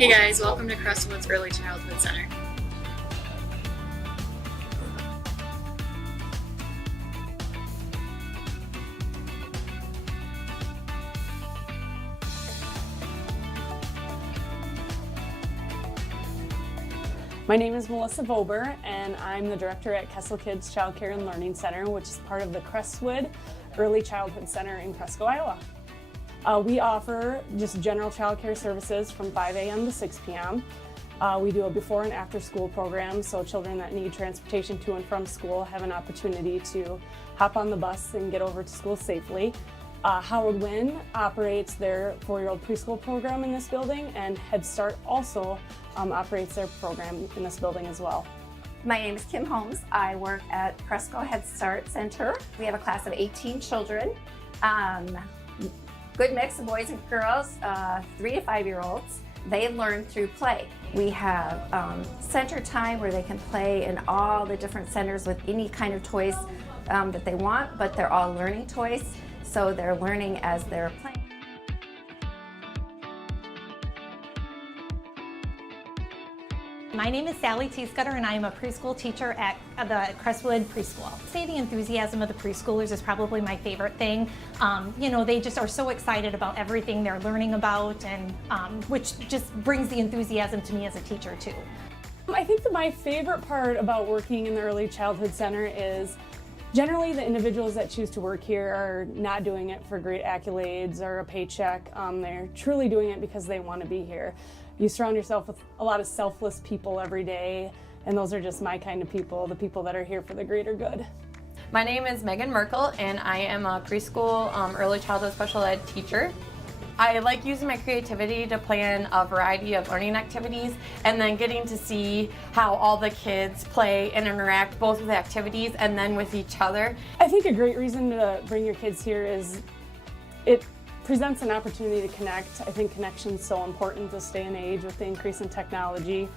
Hey guys, welcome to Crestwood's Early Childhood Center. My name is Melissa Vober, and I'm the director at Kessel Kids Child Care and Learning Center, which is part of the Crestwood Early Childhood Center in Cresco, Iowa. We offer just general child care services from 5 a.m. to 6 p.m. We do a before and after school program, so children that need transportation to and from school have an opportunity to hop on the bus and get over to school safely. Howard Wynn operates their 4-year-old preschool program in this building, and Head Start also operates their program in this building as well. My name is Kim Holmes. I work at Cresco Head Start Center. We have a class of 18 children. Good mix of boys and girls, 3 to 5-year-olds. They learn through play. We have center time where they can play in all the different centers with any kind of toys that they want, but they're all learning toys, so they're learning as they're playing. My name is Sally Teescutter, and I am a preschool teacher at the Crestwood Preschool. I'd say the enthusiasm of the preschoolers is probably my favorite thing. They just are so excited about everything they're learning about, and which just brings the enthusiasm to me as a teacher too. I think that my favorite part about working in the Early Childhood Center is generally the individuals that choose to work here are not doing it for great accolades or a paycheck. They're truly doing it because they want to be here. You surround yourself with a lot of selfless people every day, and those are just my kind of people, the people that are here for the greater good. My name is Megan Merkel, and I am a preschool early childhood special ed teacher. I like using my creativity to plan a variety of learning activities, and then getting to see how all the kids play and interact both with the activities and then with each other. I think a great reason to bring your kids here is it presents an opportunity to connect. I think connection's so important this day and age with the increase in technology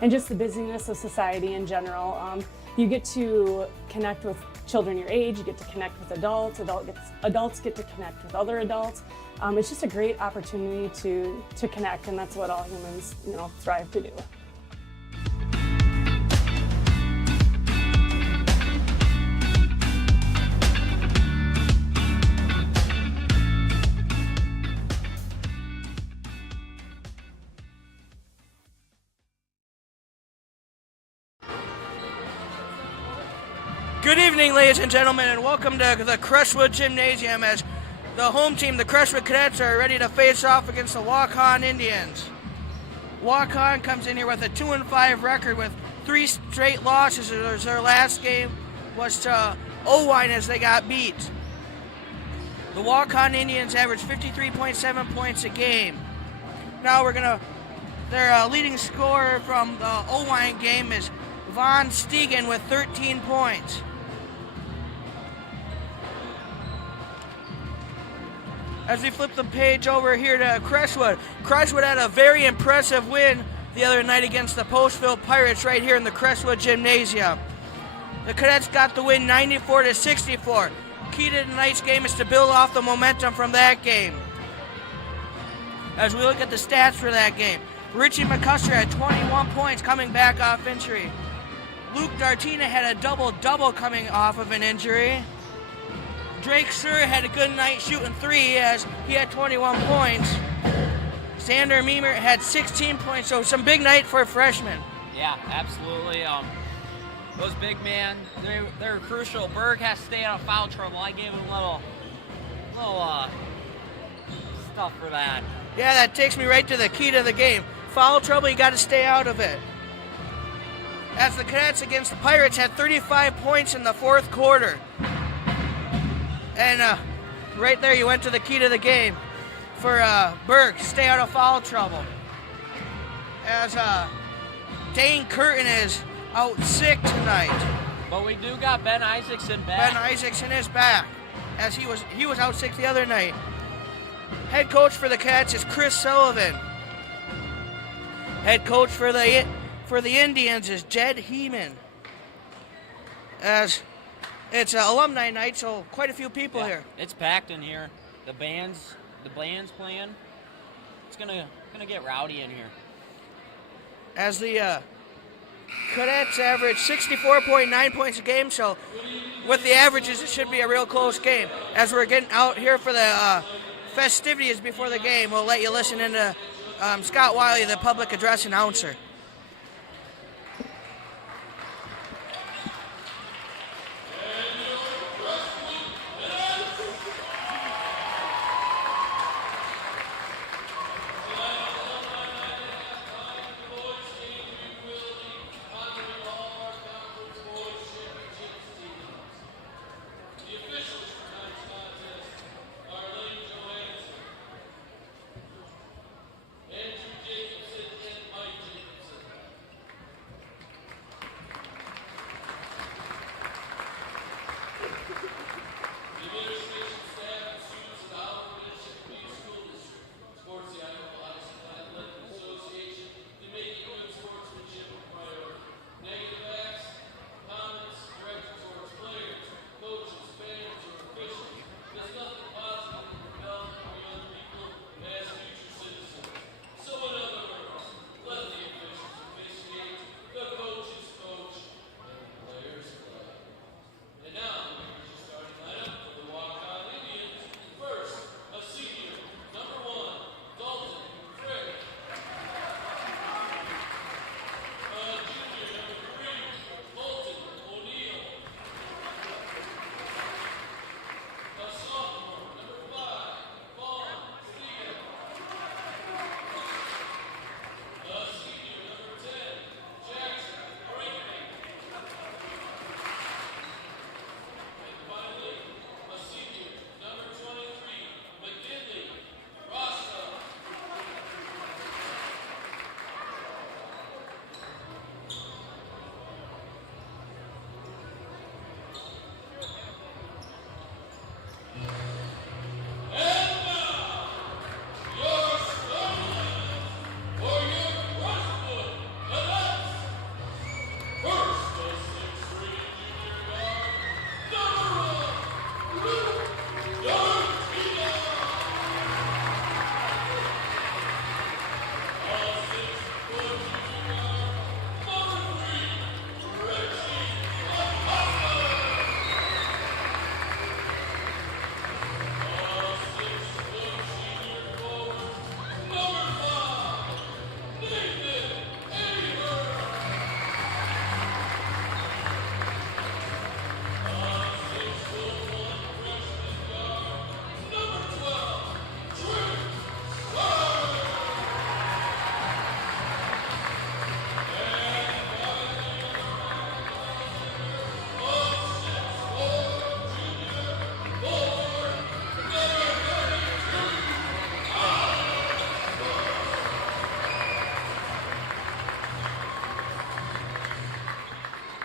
and just the busyness of society in general. You get to connect with children your age, you get to connect with adults, adults get to connect with other adults. It's just a great opportunity to connect, and that's what all humans, thrive to do. Good evening, ladies and gentlemen, and welcome to the Crestwood Gymnasium as the home team, the Crestwood Cadets, are ready to face off against the Waukon Indians. Waukon comes in here with a 2-5 record with 3 straight losses. Their last game was to Owine as they got beat. The Waukon Indians average 53.7 points a game. Now their leading scorer from the Owine game is Von Stegen with 13 points. As we flip the page over here to Crestwood, Crestwood had a very impressive win the other night against the Postville Pirates right here in the Crestwood Gymnasium. The Cadets got the win 94-64. Key to tonight's game is to build off the momentum from that game. As we look at the stats for that game, Richie McCusker had 21 points coming back off injury. Luke Dartina had a double-double coming off of an injury. Drake Sir had a good night shooting 3 as he had 21 points. Xander Meemer had 16 points, so some big night for freshmen. Yeah, absolutely. Those big men, they're crucial. Berg has to stay out of foul trouble. I gave him a little stuff for that. Yeah, that takes me right to the key to the game. Foul trouble, you got to stay out of it. As the Cadets against the Pirates had 35 points in the fourth quarter. And right there, you went to the key to the game for Berg, stay out of foul trouble. As Dane Curtin is out sick tonight. But we do got Ben Isaacson back. Ben Isaacson is back, as he was out sick the other night. Head coach for the Cats is Chris Sullivan. Head coach for the Indians is Jed Heeman. As it's alumni night, so quite a few people here. It's packed in here. The band's playing. It's gonna get rowdy in here. as the Cadets average 64.9 points a game, so with the averages, it should be a real close game. As we're getting out here for the festivities before the game, we'll let you listen into Scott Wiley, the public address announcer.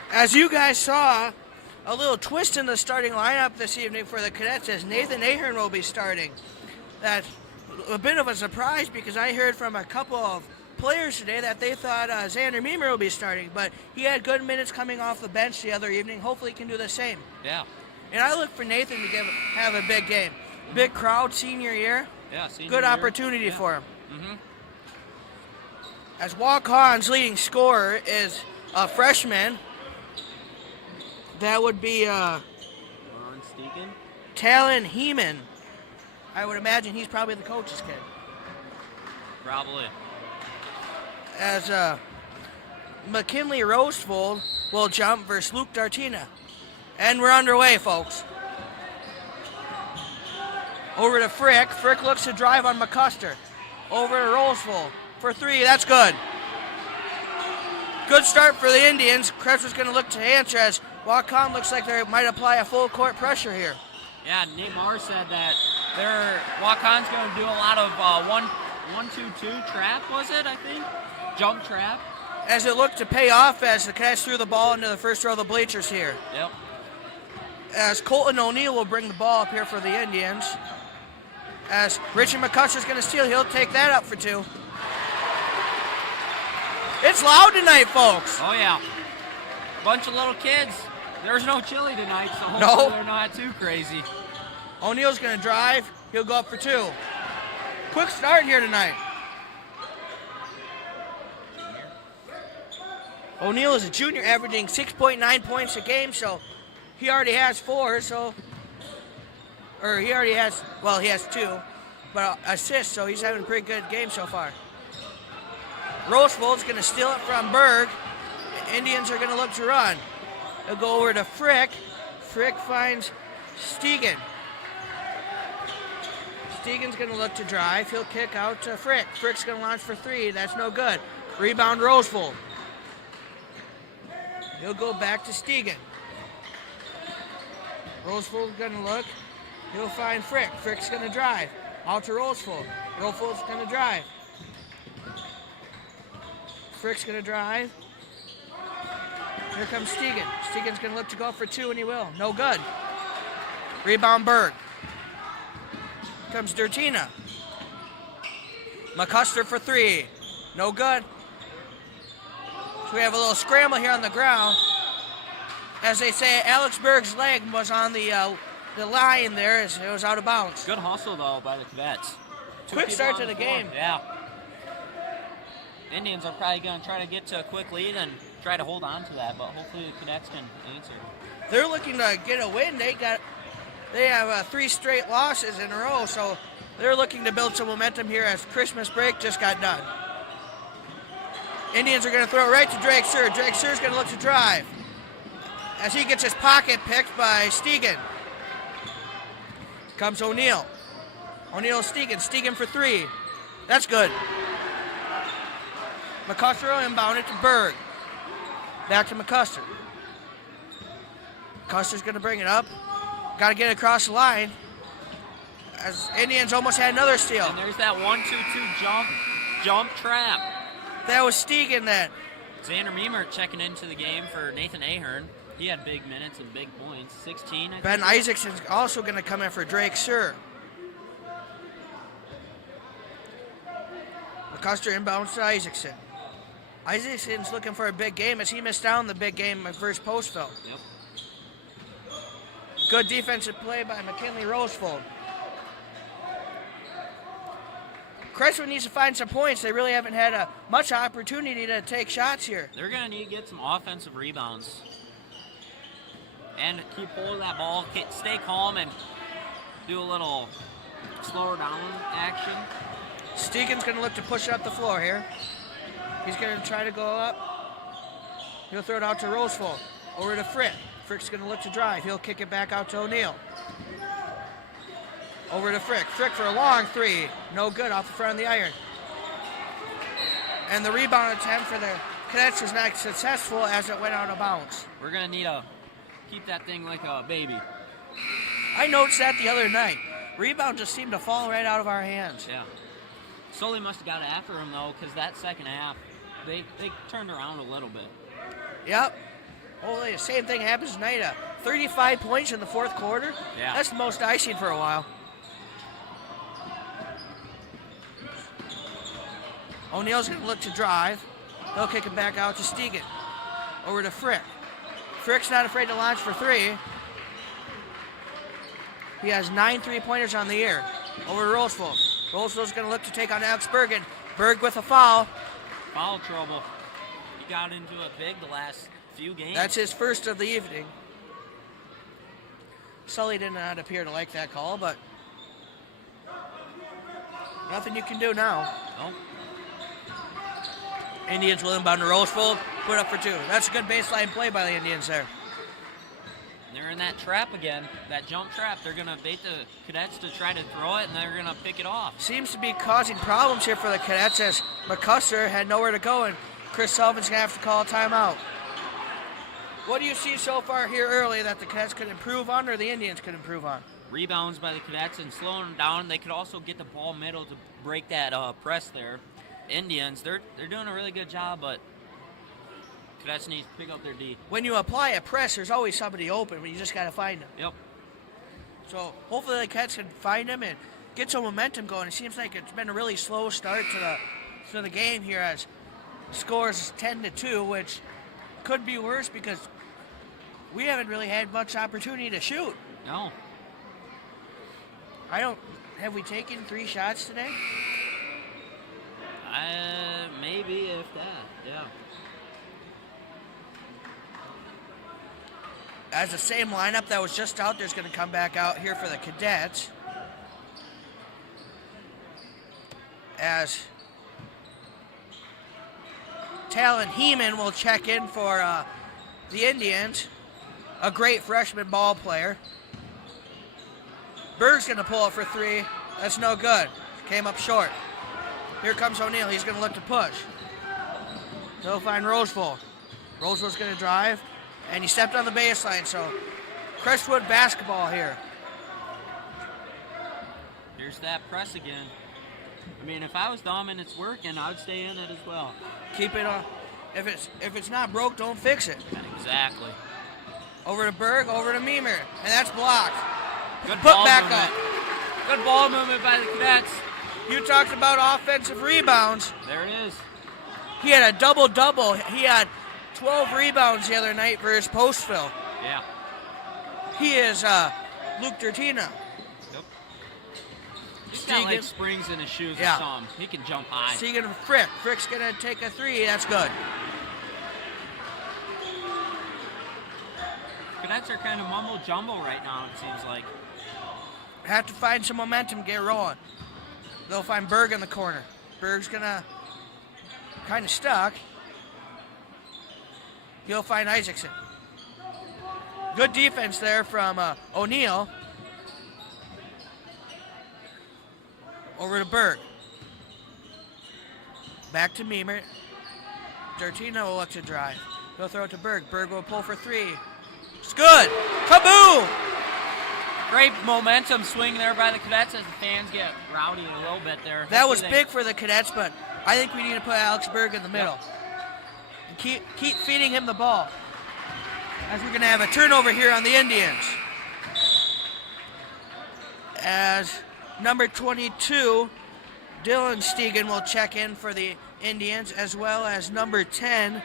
As you guys saw, a little twist in the starting lineup this evening for the Cadets as Nathan Ahern will be starting. That's a bit of a surprise because I heard from a couple of players today that they thought Xander Meemer will be starting, but he had good minutes coming off the bench the other evening. Hopefully he can do the same. Yeah. And I look for Nathan to have a big game. Big crowd, senior year. Yeah, senior good year. opportunity for him. Mm-hmm. As Waukon's leading scorer is a freshman. That would be Talon Heeman. I would imagine he's probably the coach's kid. Probably. As McKinley Rosefold will jump versus Luke Dartina. And we're underway, folks. Over to Frick. Frick looks to drive on McCuster. Over to Rosefold for three. That's good. Good start for the Indians. Crestwood's going to look to answer as Waukon looks like they might apply a full court pressure here. Yeah, Nate Marr said that Waukon's going to do a lot of 1-2-2 trap, was it, I think? Jump trap. As it looked to pay off as the Cadets threw the ball into the first row of the bleachers here. Yep. As Colton O'Neill will bring the ball up here for the Indians. As Richard McCuster's going to steal, he'll take that up for two. It's loud tonight, folks. Oh, yeah. Bunch of little kids. There's no chili tonight, so hopefully they're not too crazy. O'Neill's going to drive. He'll go up for two. Quick start here tonight. O'Neill is a junior, averaging 6.9 points a game, so he already has 4, he has 2, but assists, so he's having a pretty good game so far. Rosefold's going to steal it from Berg. Indians are going to look to run. They'll go over to Frick. Frick finds Stegen. Stegen's going to look to drive. He'll kick out to Frick. Frick's going to launch for 3. That's no good. Rebound Rosefold. He'll go back to Stegen. Rosefold's going to look. He'll find Frick. Frick's going to drive. Out to Rosefold. Rosefold's going to drive. Frick's going to drive. Here comes Stegen. Stegen's going to look to go for 2, and he will. No good. Rebound Berg. Comes Dirtina. McCuster for 3. No good. So we have a little scramble here on the ground. As they say, Alex Berg's leg was on the line there as it was out of bounds. Good hustle, though, by the cadets. Quick start to the game. Yeah. Indians are probably going to try to get to a quick lead and try to hold on to that, but hopefully the cadets can answer. They're looking to get a win. They have 3 straight losses in a row, so they're looking to build some momentum here as Christmas break just got done. Indians are going to throw it right to Drake Sir. Drake Sir's going to look to drive as he gets his pocket picked by Stegen. Comes O'Neill. O'Neill Stegen. Stegen for 3. That's good. McCuster will inbound it to Berg. Back to McCuster. McCuster's going to bring it up. Got to get it across the line. As Indians almost had another steal. And there's that 1-2-2 jump trap. That was Stegen then. Xander Meemer checking into the game for Nathan Ahern. He had big minutes and big points. 16, I think. Ben Isaacson's also going to come in for Drake Sir. McCuster inbounds to Isaacson. Isaacson's looking for a big game as he missed out on the big game at first Postville. Yep. Good defensive play by McKinley Rosefold. Crestwood needs to find some points. They really haven't had much opportunity to take shots here. They're going to need to get some offensive rebounds. And keep hold of that ball, stay calm, and do a little slower down action. Stegen's going to look to push it up the floor here. He's going to try to go up. He'll throw it out to Rosefold. Over to Frick. Frick's going to look to drive. He'll kick it back out to O'Neill. Over to Frick. Frick for a long 3. No good off the front of the iron. And the rebound attempt for the Cadets was not successful as it went out of bounds. We're going to need to keep that thing like a baby. I noticed that the other night. Rebound just seemed to fall right out of our hands. Yeah. Sully must have got after him, though, because that second half, they turned around a little bit. Yep. Oh, the same thing happens tonight. 35 points in the fourth quarter. Yeah. That's the most I've seen for a while. O'Neill's going to look to drive. He'll kick it back out to Stegen. Over to Frick. Frick's not afraid to launch for 3. He has 9 3-pointers on the year. Over to Rosefold. Rosefold's going to look to take on Alex Bergen. Berg with a foul. Foul trouble. He got into it big the last few games. That's his first of the evening. Sully did not appear to like that call, but nothing you can do now. Nope. Indians will inbound to Rosefold. Put up for 2. That's a good baseline play by the Indians there. They're in that trap again, that jump trap. They're going to bait the Cadets to try to throw it, and they're going to pick it off. Seems to be causing problems here for the Cadets as McCuster had nowhere to go, and Chris Sullivan's going to have to call a timeout. What do you see so far here early that the Cadets could improve on or the Indians could improve on? Rebounds by the Cadets and slowing them down. They could also get the ball middle to break that press there. Indians, they're doing a really good job, but Cadets need to pick up their D. When you apply a press, there's always somebody open, but you just got to find them. Yep. So hopefully the Cadets can find them and get some momentum going. It seems like it's been a really slow start to the game here as scores 10-2, which could be worse because we haven't really had much opportunity to shoot. No. Have we taken 3 shots today? Maybe if that, yeah. As the same lineup that was just out there is going to come back out here for the Cadets. As Talon Heeman will check in for the Indians, a great freshman ball player. Berg's going to pull it for three. That's no good. Came up short. Here comes O'Neill. He's going to look to push. He'll find Roseville. Roseville's going to drive, and he stepped on the baseline, so Crestwood basketball here. Here's that press again. I mean, if I was Dom and it's working, I would stay in it as well. Keep it on. If it's not broke, don't fix it. Exactly. Over to Berg, over to Meemer, and that's blocked. Good Put ball back movement. up. Good ball movement by the Cadets. You talked about offensive rebounds. There it is. He had a double-double. He had 12 rebounds the other night versus Postville. Yeah. He is Luke Dertina. Yep. He's got like springs in his shoes or something. He can jump high. Segan to Frick. Frick's going to take a three. That's good. Cadets are kind of mumble-jumble right now, it seems like. Have to find some momentum, get rolling. They'll find Berg in the corner. Berg's going to kind of stuck. He'll find Isaacson. Good defense there from O'Neill. Over to Berg. Back to Meemer. Dertina will look to drive. He'll throw it to Berg. Berg will pull for three. It's good. Kaboom! Great momentum swing there by the Cadets as the fans get rowdy a little bit there. That was big for the Cadets, but I think we need to put Alex Berg in the middle. And keep feeding him the ball. As we're going to have a turnover here on the Indians. As number 22, Dylan Stegan will check in for the Indians, as well as number 10,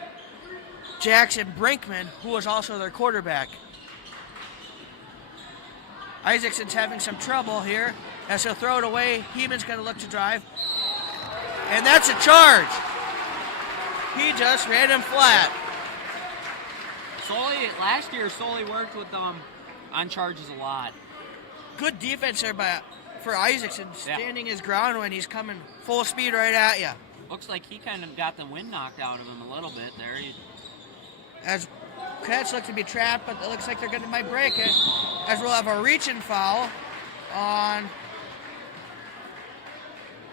Jackson Brinkman, who was also their quarterback. Isaacson's having some trouble here as he'll throw it away. Heeman's going to look to drive. And that's a charge. He just ran him flat. Last year, Soley worked with them on charges a lot. Good defense there for Isaacson, standing his ground when he's coming full speed right at you. Looks like he kind of got the wind knocked out of him a little bit there. As Cadets look to be trapped, but it looks like might break it. As we'll have a reach-in foul on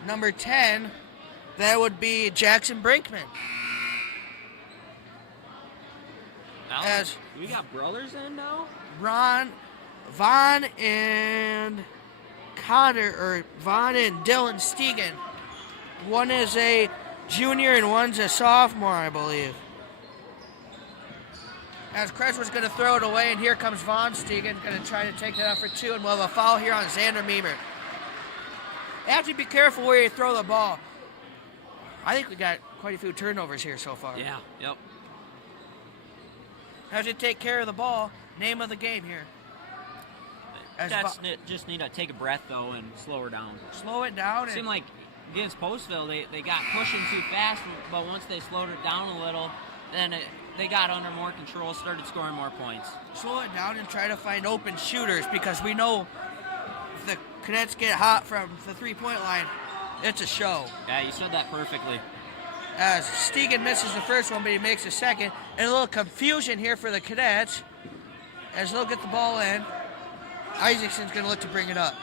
number 10. That would be Jackson Brinkman. As we got brothers in now? Vaughn and Dylan Stegan. One is a junior and one's a sophomore, I believe. As Crestwood's going to throw it away, and here comes Vaughn Stegan, going to try to take that out for two, and we'll have a foul here on Xander Meemer. You have to be careful where you throw the ball. I think we got quite a few turnovers here so far. Yeah, yep. Have to take care of the ball. Name of the game here. Just need to take a breath, though, and slow her down. Slow it down. It seemed like against Postville, they got pushing too fast, but once they slowed it down a little, then they got under more control, started scoring more points. Slow it down and try to find open shooters, because we know if the Cadets get hot from the three-point line, it's a show. Yeah, you said that perfectly. As Stegan misses the first one, but he makes the second. And a little confusion here for the Cadets as they'll get the ball in. Isaacson's going to look to bring it up.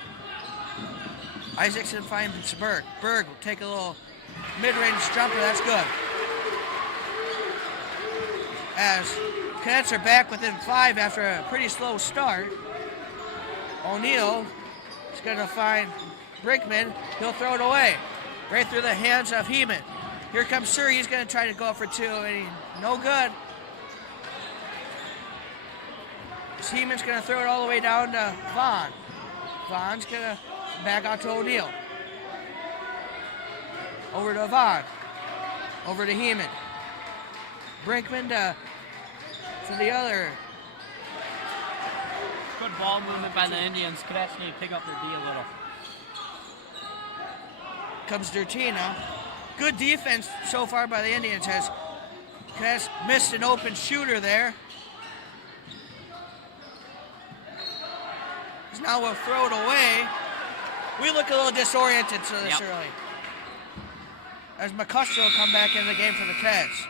Isaacson finds Berg. Berg will take a little mid-range jumper. That's good. As Cadets are back within 5 after a pretty slow start. O'Neill is going to find Brinkman. He'll throw it away. Right through the hands of Heeman. Here comes Sir. He's going to try to go for two, and no good. Heeman's going to throw it all the way down to Vaughn. Vaughn's going to back out to O'Neill. Over to Vaughn. Over to Heeman. Brinkman to the other. Good ball movement by the Indians. Cadets need to pick up their D a little. Comes Dertina. Good defense so far by the Indians. Has missed an open shooter there. now we'll throw it away. We look a little disoriented to this Yep. early. As McCusker will come back into the game for the Cats.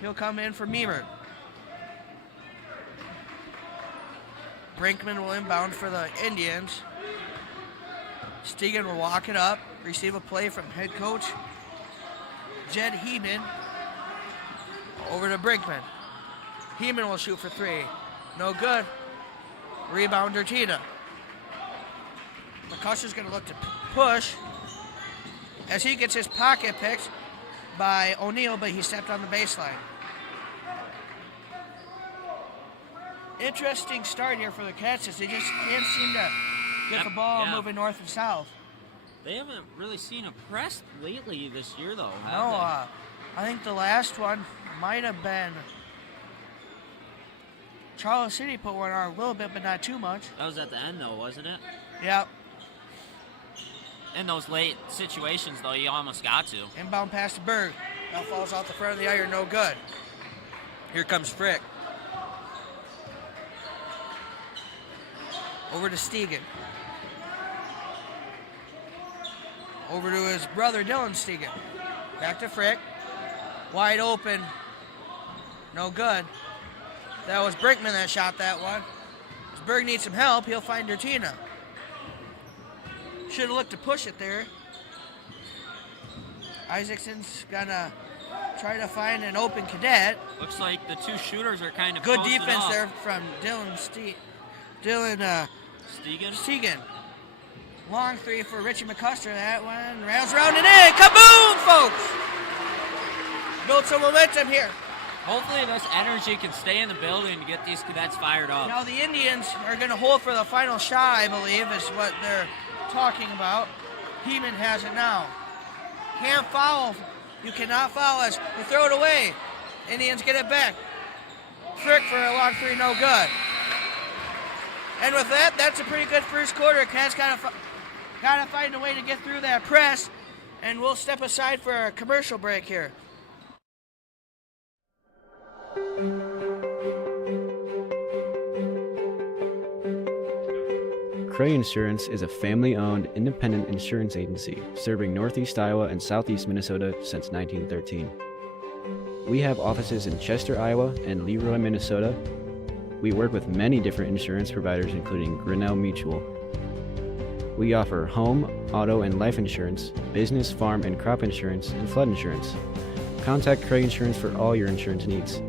He'll come in for Meemer. Brinkman will inbound for the Indians. Stegan will walk it up, receive a play from head coach Jed Heeman. Over to Brinkman. Heeman will shoot for three. No good. Rebound Dertina. McCusker's going to look to push as he gets his pocket picked by O'Neal, but he stepped on the baseline. Interesting start here for the Cats as they just can't seem to get the ball moving north and south. They haven't really seen a press lately this year, though. No, I think the last one might have been Charles City put one on a little bit, but not too much. That was at the end, though, wasn't it? Yep. In those late situations, though, you almost got to. Inbound pass to Berg. Now falls off the front of the iron, no good. Here comes Frick. Over to Stegan. Over to his brother, Dylan Stegan. Back to Frick. Wide open. No good. That was Brinkman that shot that one. As Berg needs some help, he'll find Dertina. Should have looked to push it there. Isaacson's gonna try to find an open cadet. Looks like the two shooters are kind of Good posted defense up. there from Dylan Stegan. Long three for Richie McCusker. That one rails around and in. Kaboom, folks! Build some momentum here. Hopefully this energy can stay in the building to get these cadets fired up. Now the Indians are going to hold for the final shot, I believe, is what they're talking about. Heeman has it now. Can't foul. You cannot foul us. You throw it away. Indians get it back. Frick for a long three, no good. And with that, that's a pretty good first quarter. Cats gotta find a way to get through that press, and we'll step aside for a commercial break here. Cray Insurance is a family-owned, independent insurance agency serving Northeast Iowa and Southeast Minnesota since 1913. We have offices in Chester, Iowa and Leroy, Minnesota. We work with many different insurance providers, including Grinnell Mutual. We offer home, auto, and life insurance, business, farm, and crop insurance, and flood insurance. Contact Cray Insurance for all your insurance needs.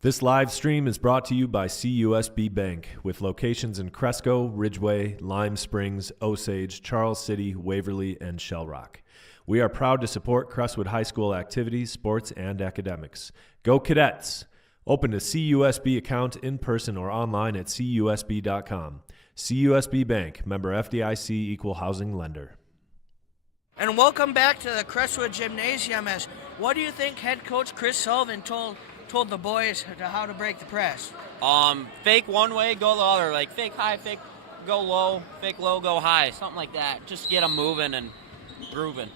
This live stream is brought to you by CUSB Bank, with locations in Cresco, Ridgeway, Lime Springs, Osage, Charles City, Waverly, and Shell Rock. We are proud to support Crestwood High School activities, sports, and academics. Go Cadets! Open a CUSB account in person or online at CUSB.com. CUSB Bank, member FDIC, equal housing lender. And welcome back to the Crestwood Gymnasium. As what do you think head coach Chris Sullivan told the boys how to break the press? Fake one way, go the other. Like fake high, fake go low, fake low, go high. Something like that. Just get them moving and grooving.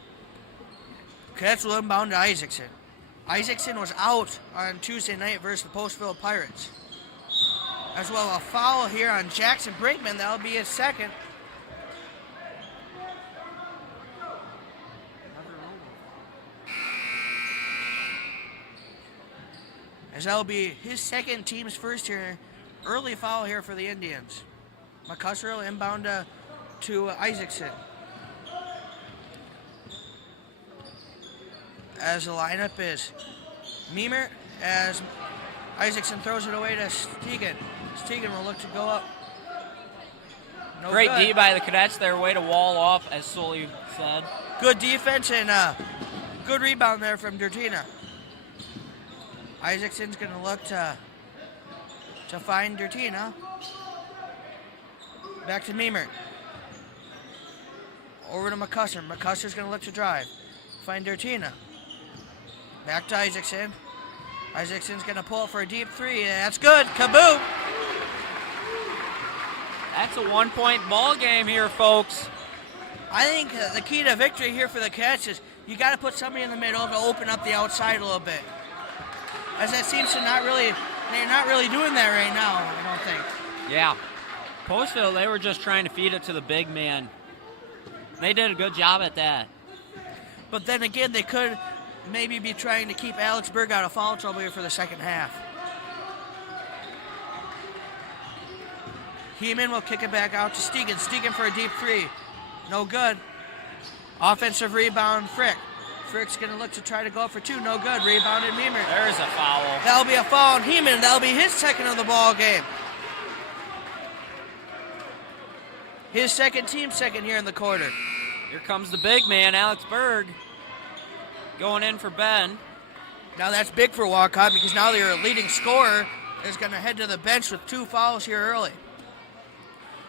Cadets will inbound to Isaacson. Isaacson was out on Tuesday night versus the Postville Pirates. As well, a foul here on Jackson Brinkman. That'll be his second. As that'll be his second, team's first here. Early foul here for the Indians. McCusker will inbound to Isaacson. As the lineup is Meemer, as Isaacson throws it away to Stegan. Stegan will look to go up. No Great good. D by the Cadets there, way to wall off, as Sully said. Good defense and good rebound there from Dertina. Isaacson's going to look to find Dertina. Back to Meemer. Over to McCusker. McCusker's going to look to drive. Find Dertina. Back to Isaacson. Isaacson's going to pull for a deep three. That's good. Kaboom! That's a 1-point ball game here, folks. I think the key to victory here for the Cats is you got to put somebody in the middle to open up the outside a little bit. as that seems to they're not really doing that right now, I don't think. Yeah. Postville, they were just trying to feed it to the big man. They did a good job at that. But then again, they could maybe be trying to keep Alex Berg out of foul trouble here for the second half. Heeman will kick it back out to Stegan. Stegan for a deep three. No good. Offensive rebound, Frick. Frick's going to look to try to go up for two. No good. Rebounded Meemer. There's a foul. That'll be a foul on Heeman. That'll be his second of the ball game. His second, team second here in the quarter. Here comes the big man, Alex Berg, going in for Ben. Now that's big for Waukon because now their leading scorer is going to head to the bench with 2 fouls here early.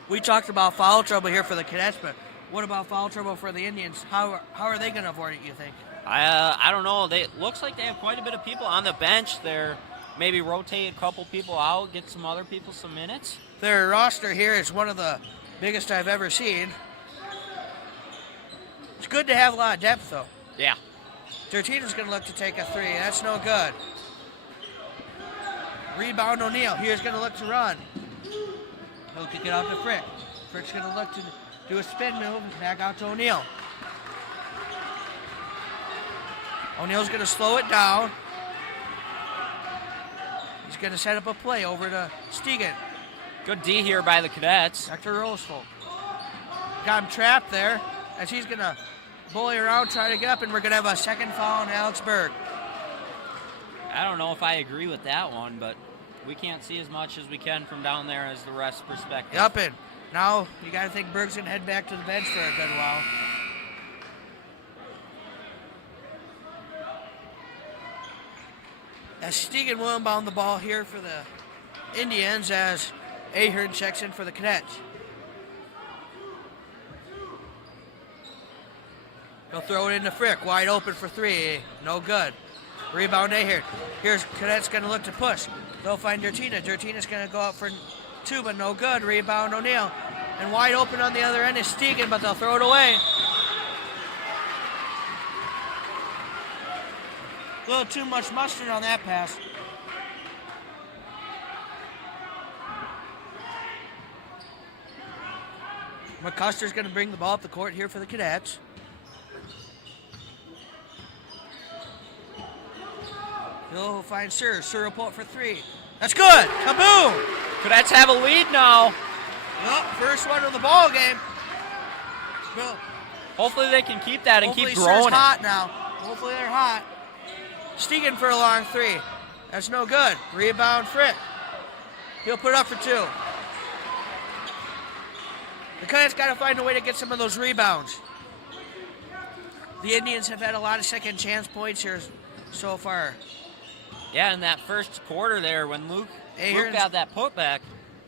We talked about foul trouble here for the Cadets, but what about foul trouble for the Indians? How are they going to avoid it, you think? I don't know. It looks like they have quite a bit of people on the bench there. Maybe rotate a couple people out, get some other people some minutes. Their roster here is one of the biggest I've ever seen. It's good to have a lot of depth, though. Yeah. Tertina's going to look to take a three. That's no good. Rebound O'Neal. Here's going to look to run. He'll kick it out to Frick. Frick's going to look to do a spin move. Back out to O'Neal. O'Neal's going to slow it down. He's going to set up a play over to Stegan. Good D here by the Cadets. Dr. Roseful. Got him trapped there as he's going to bully around, try to get up, and we're going to have a second foul on Alex Berg. I don't know if I agree with that one, but we can't see as much as we can from down there as the rest perspective. Yep, and now you got to think Berg's going to head back to the bench for a good while. As Stegan will inbound the ball here for the Indians as Ahern checks in for the Cadets. He'll throw it into Frick, wide open for three, no good. Rebound Ahern. Here's Cadets going to look to push. They'll find Dertina. Dertina's going to go up for two, but no good. Rebound O'Neal. And wide open on the other end is Stegan, but they'll throw it away. A little too much mustard on that pass. McCuster's going to bring the ball up the court here for the Cadets. He'll find Sir. Sir will pull it for three. That's good. Kaboom! Cadets have a lead now. Yep, first one of the ball game. Well, hopefully they can keep that and keep growing Sir's it. hot now. Hopefully they're hot. Stegan for a long three. That's no good. Rebound Frick. He'll put it up for two. The Cadets got to find a way to get some of those rebounds. The Indians have had a lot of second chance points here so far. Yeah, in that first quarter there when Luke got that putback.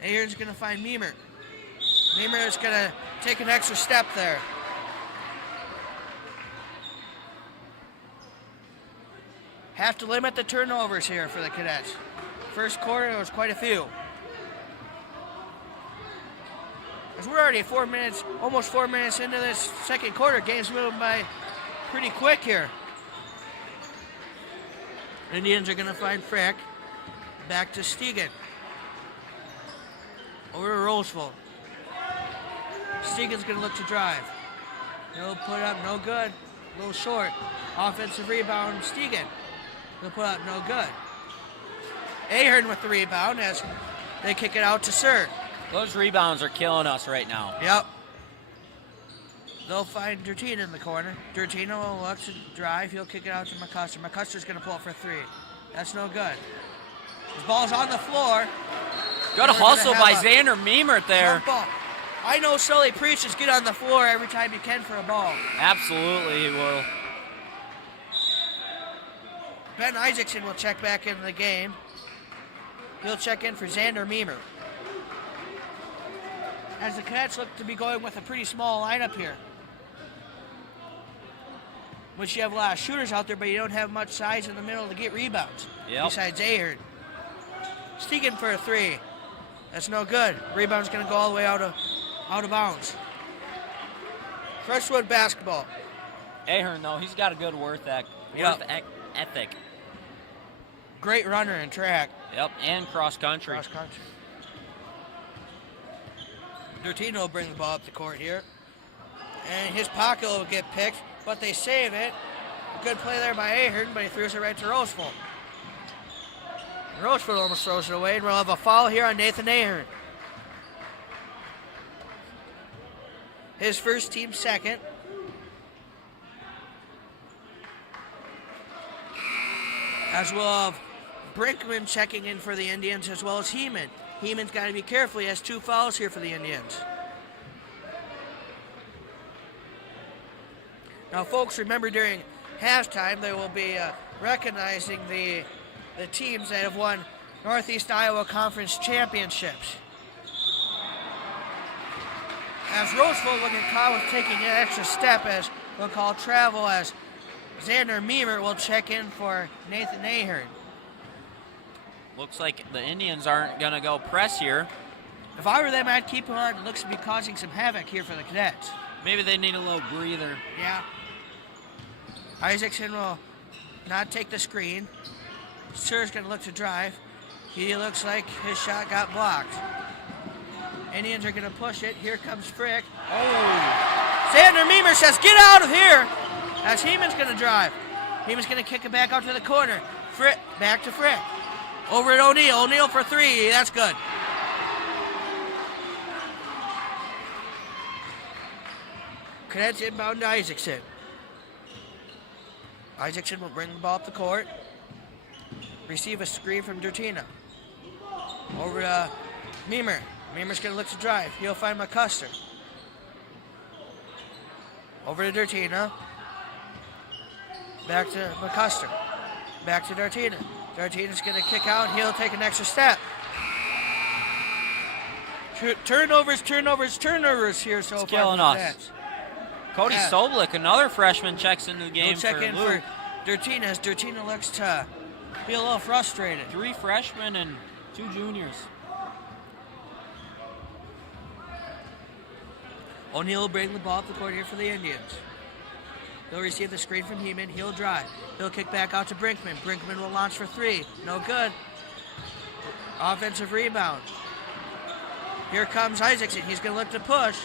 Ahern's going to find Meemer. Meemer is going to take an extra step there. Have to limit the turnovers here for the Cadets. First quarter, there was quite a few. As we're already almost 4 minutes into this second quarter, game's moving by pretty quick here. Indians are going to find Frick. Back to Stegan. Over to Roseville. Stegan's going to look to drive. He'll put up, no good. A little short. Offensive rebound, Stegan. He'll put up, no good. Ahern with the rebound as they kick it out to Sir. Those rebounds are killing us right now. Yep. They'll find Dertina in the corner. Dertina will look to drive. He'll kick it out to McCuster. McCuster's going to pull it for three. That's no good. His ball's on the floor. Good hustle by Xander Meemert there. I know Sully preaches get on the floor every time you can for a ball. Absolutely he will. Ben Isaacson will check back into the game. He'll check in for Xander Meemer. As the Cadets look to be going with a pretty small lineup here. Which you have a lot of shooters out there, but you don't have much size in the middle to get rebounds. Yep. Besides Ahern. Stegan for a three. That's no good. Rebound's going to go all the way out of bounds. Crestwood basketball. Ahern, though, he's got a good work ethic. great runner in track. Yep, and cross country. Cross country. Durtino will bring the ball up the court here. And his pocket will get picked, but they save it. Good play there by Ahern, but he throws it right to Roseful. Roseful almost throws it away, and we'll have a foul here on Nathan Ahern. His first, team second. As we'll have Brinkman checking in for the Indians, as well as Heeman. Heeman's got to be careful. He has 2 fouls here for the Indians. Now, folks, remember during halftime, they will be recognizing the teams that have won Northeast Iowa Conference championships. As Roseville looking caught with taking an extra step, as we'll call travel, as Xander Meemer will check in for Nathan Ahern. Looks like the Indians aren't going to go press here. If I were them, I'd keep him on. It looks to be causing some havoc here for the Cadets. Maybe they need a little breather. Yeah. Isaacson will not take the screen. Sir's going to look to drive. He looks like his shot got blocked. Indians are going to push it. Here comes Frick. Oh! Xander Meemer says, get out of here! As Heeman's going to drive. Heeman's going to kick it back out to the corner. Frick, back to Frick. Over at O'Neal. O'Neal for 3. That's good. Cadets inbound to Isaacson. Isaacson will bring the ball up the court. Receive a screen from Durtina. Over to Meemer. Meemer's going to look to drive. He'll find McCuster. Over to Durtina. Back to McCuster. Back to Durtina. Durtina's going to kick out. He'll take an extra step. Turnovers here so far. Killing us. Cody Soblik, another freshman, checks into the game. He'll check in for Durtina as Durtina looks to be a little frustrated. 3 freshmen and 2 juniors. O'Neal will bring the ball up the court here for the Indians. He'll receive the screen from Heeman. He'll drive. He'll kick back out to Brinkman. Brinkman will launch for 3. No good. Offensive rebound. Here comes Isaacson. He's going to look to push.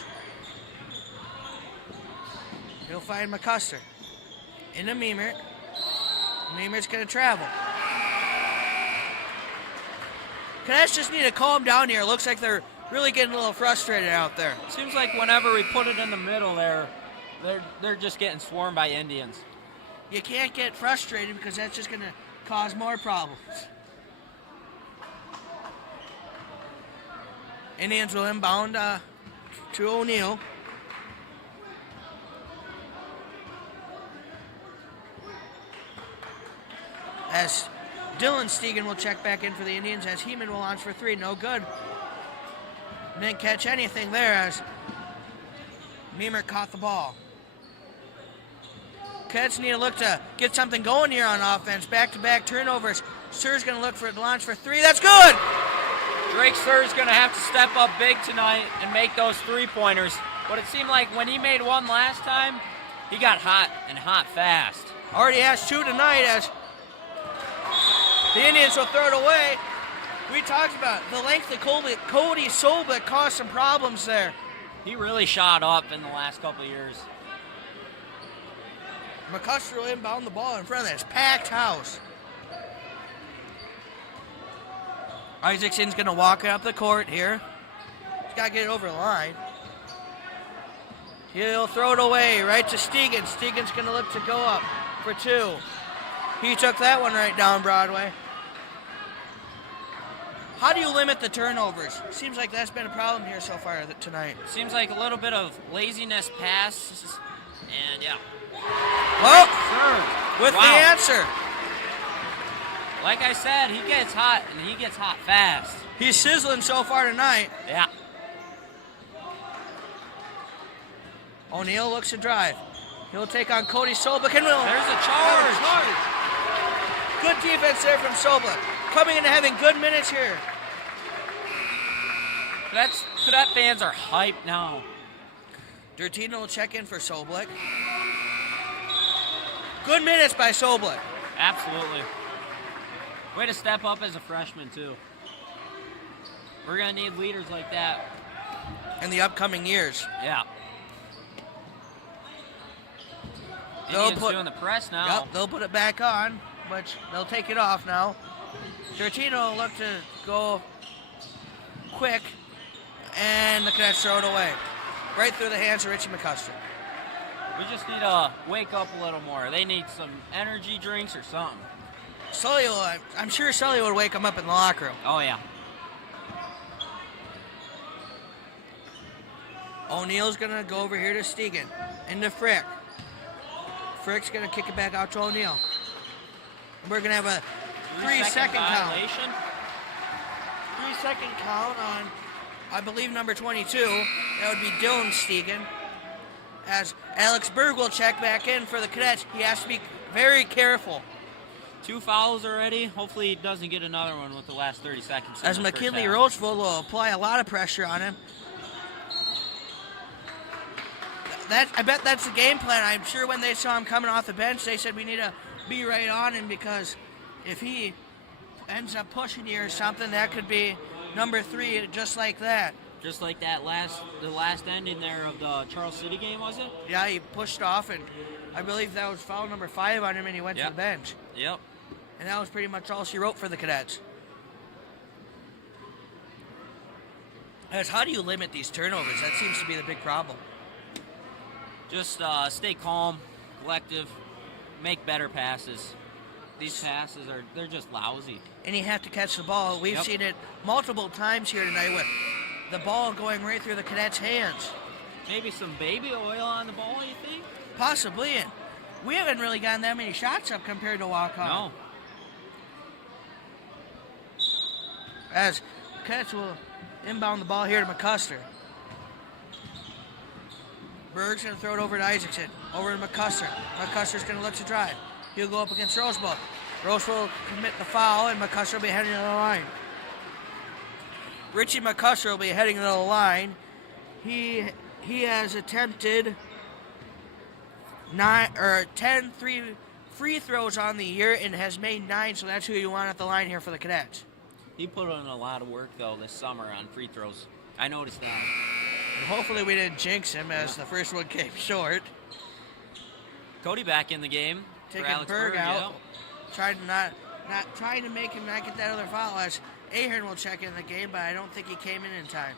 He'll find McCuster. Into Meemer. Meemer's going to travel. Cadets just need to calm down here. Looks like they're really getting a little frustrated out there. Seems like whenever we put it in the middle there, they're just getting swarmed by Indians. You can't get frustrated because that's just going to cause more problems. Indians will inbound to O'Neal. As Dylan Stegan will check back in for the Indians as Heeman will launch for 3. No good. Didn't catch anything there as Meemer caught the ball. Cadets need to look to get something going here on offense. Back-to-back turnovers. Sir's going to look for a launch for 3. That's good! Drake Sir's going to have to step up big tonight and make those 3-pointers. But it seemed like when he made one last time, he got hot and hot fast. Already has 2 tonight as the Indians will throw it away. We talked about the length of Cody Sobek caused some problems there. He really shot up in the last couple of years. McCuster will inbound the ball in front of this packed house. Isaacson's going to walk it up the court here. He's got to get it over the line. He'll throw it away right to Stegan. Stegan's going to look to go up for 2. He took that one right down Broadway. How do you limit the turnovers? Seems like that's been a problem here so far tonight. Seems like a little bit of laziness pass, and yeah. Well, with the answer. Like I said, he gets hot, and he gets hot fast. He's sizzling so far tonight. Yeah. O'Neal looks to drive. He'll take on Cody Sobek and will. There's a charge. Good defense there from Sobek. Coming in and having good minutes here. Cadet fans are hyped now. Durtino will check in for Sobek. Good minutes by Sobek. Absolutely. Way to step up as a freshman, too. We're going to need leaders like that in the upcoming years. Yeah. They'll Indians doing the press now. Yep, they'll put it back on, but they'll take it off now. Tertino will look to go quick, and the Cadets throw it away. Right through the hands of Richie McCusker. We just need to wake up a little more. They need some energy drinks or something. Sully I'm sure Sully would wake him up in the locker room. Oh, yeah. O'Neill's going to go over here to Stegan. Into Frick. Frick's going to kick it back out to O'Neill. We're going to have a 3-second count. 3-second count on, I believe, number 22. That would be Dylan Stegan. As Alex Berg will check back in for the Cadets. He has to be very careful. 2 fouls already. Hopefully he doesn't get another one with the last 30 seconds. As McKinley Roachville will apply a lot of pressure on him. I bet that's the game plan. I'm sure when they saw him coming off the bench, they said we need to be right on him, because if he ends up pushing you or something, that could be number 3, just like that. Just like that the last ending there of the Charles City game, was it? Yeah, he pushed off, and I believe that was foul number 5 on him, and he went to the bench. Yep. And that was pretty much all she wrote for the Cadets. As how do you limit these turnovers? That seems to be the big problem. Just stay calm, collective, make better passes. These passes they're just lousy. And you have to catch the ball. We've seen it multiple times here tonight with the ball going right through the Cadets' hands. Maybe some baby oil on the ball, you think? Possibly. And we haven't really gotten that many shots up compared to Waukon. No. As Cadets will inbound the ball here to McCusker. Berg's going to throw it over to Isaacson. Over to McCusker. McCuster's going to look to drive. He'll go up against Roseville. Roseville will commit the foul, and McCusker will be heading to the line. Richie McCusker will be heading to the line. He has attempted 10 free throws on the year and has made 9, so that's who you want at the line here for the Cadets. He put in a lot of work, though, this summer on free throws. I noticed that. And hopefully we didn't jinx him, as the first one came short. Cody back in the game. Taking Berg out. Trying to make him not get that other foul, as Ahern will check in the game, but I don't think he came in time.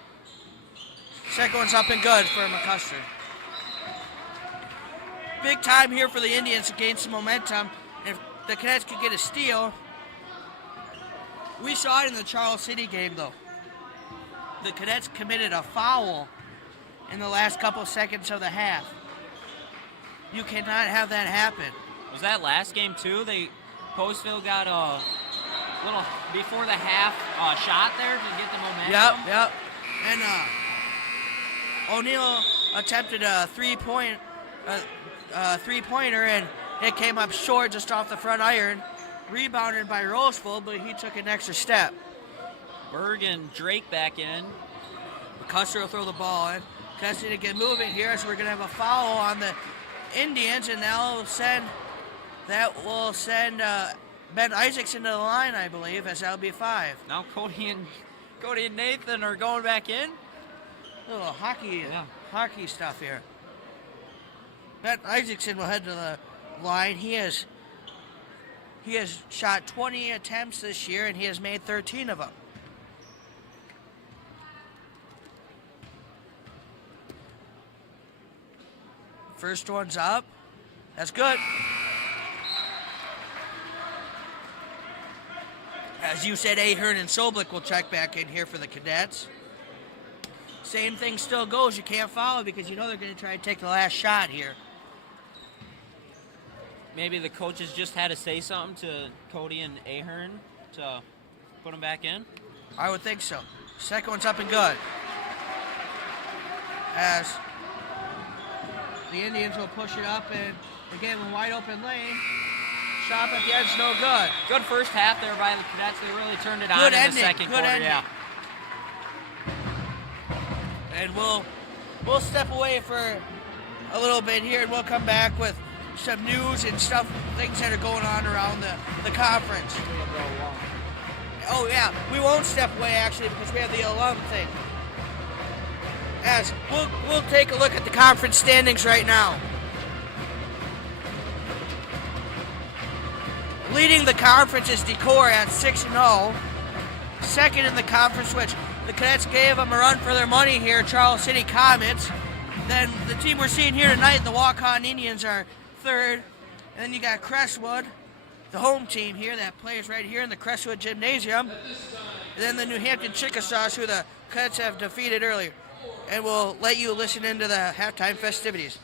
Second one's up and good for McCusker. Big time here for the Indians to gain some momentum. If the Cadets could get a steal, we saw it in the Charles City game, though. The Cadets committed a foul in the last couple seconds of the half. You cannot have that happen. Was that last game, too? Postville got a little before the half shot there to get the momentum. Yep. And O'Neill attempted a three-pointer, and it came up short just off the front iron. Rebounded by Roseville, but he took an extra step. Berg and Drake back in. McCusker will throw the ball in. Cadets need to get moving here, so we're going to have a foul on the Indians, and that will send Ben Isaacson to the line, I believe, as that'll be 5. Now Cody and Nathan are going back in. A little hockey stuff here. Ben Isaacson will head to the line. He has shot 20 attempts this year, and he has made 13 of them. First one's up. That's good. As you said, Ahern and Soblik will check back in here for the Cadets. Same thing still goes. You can't foul because you know they're going to try to take the last shot here. Maybe the coaches just had to say something to Cody and Ahern to put them back in? I would think so. Second one's up and good. As the Indians will push it up, and again, a wide open lane. Shot at the edge, no good. Good first half there by the Cadets. They really turned it on in the second quarter. Ending. Yeah. And we'll step away for a little bit here, and we'll come back with some news and stuff, things that are going on around the conference. Oh yeah, we won't step away actually because we have the alum thing. As we'll take a look at the conference standings right now. Leading the conference is Decorah at 6-0. Second in the conference, which the Cadets gave them a run for their money here, Charles City Comets. Then the team we're seeing here tonight, the Waukon Indians, are third. And then you got Crestwood, the home team here that plays right here in the Crestwood Gymnasium. And then the New Hampton Chickasaws, who the Cadets have defeated earlier. And we'll let you listen into the halftime festivities.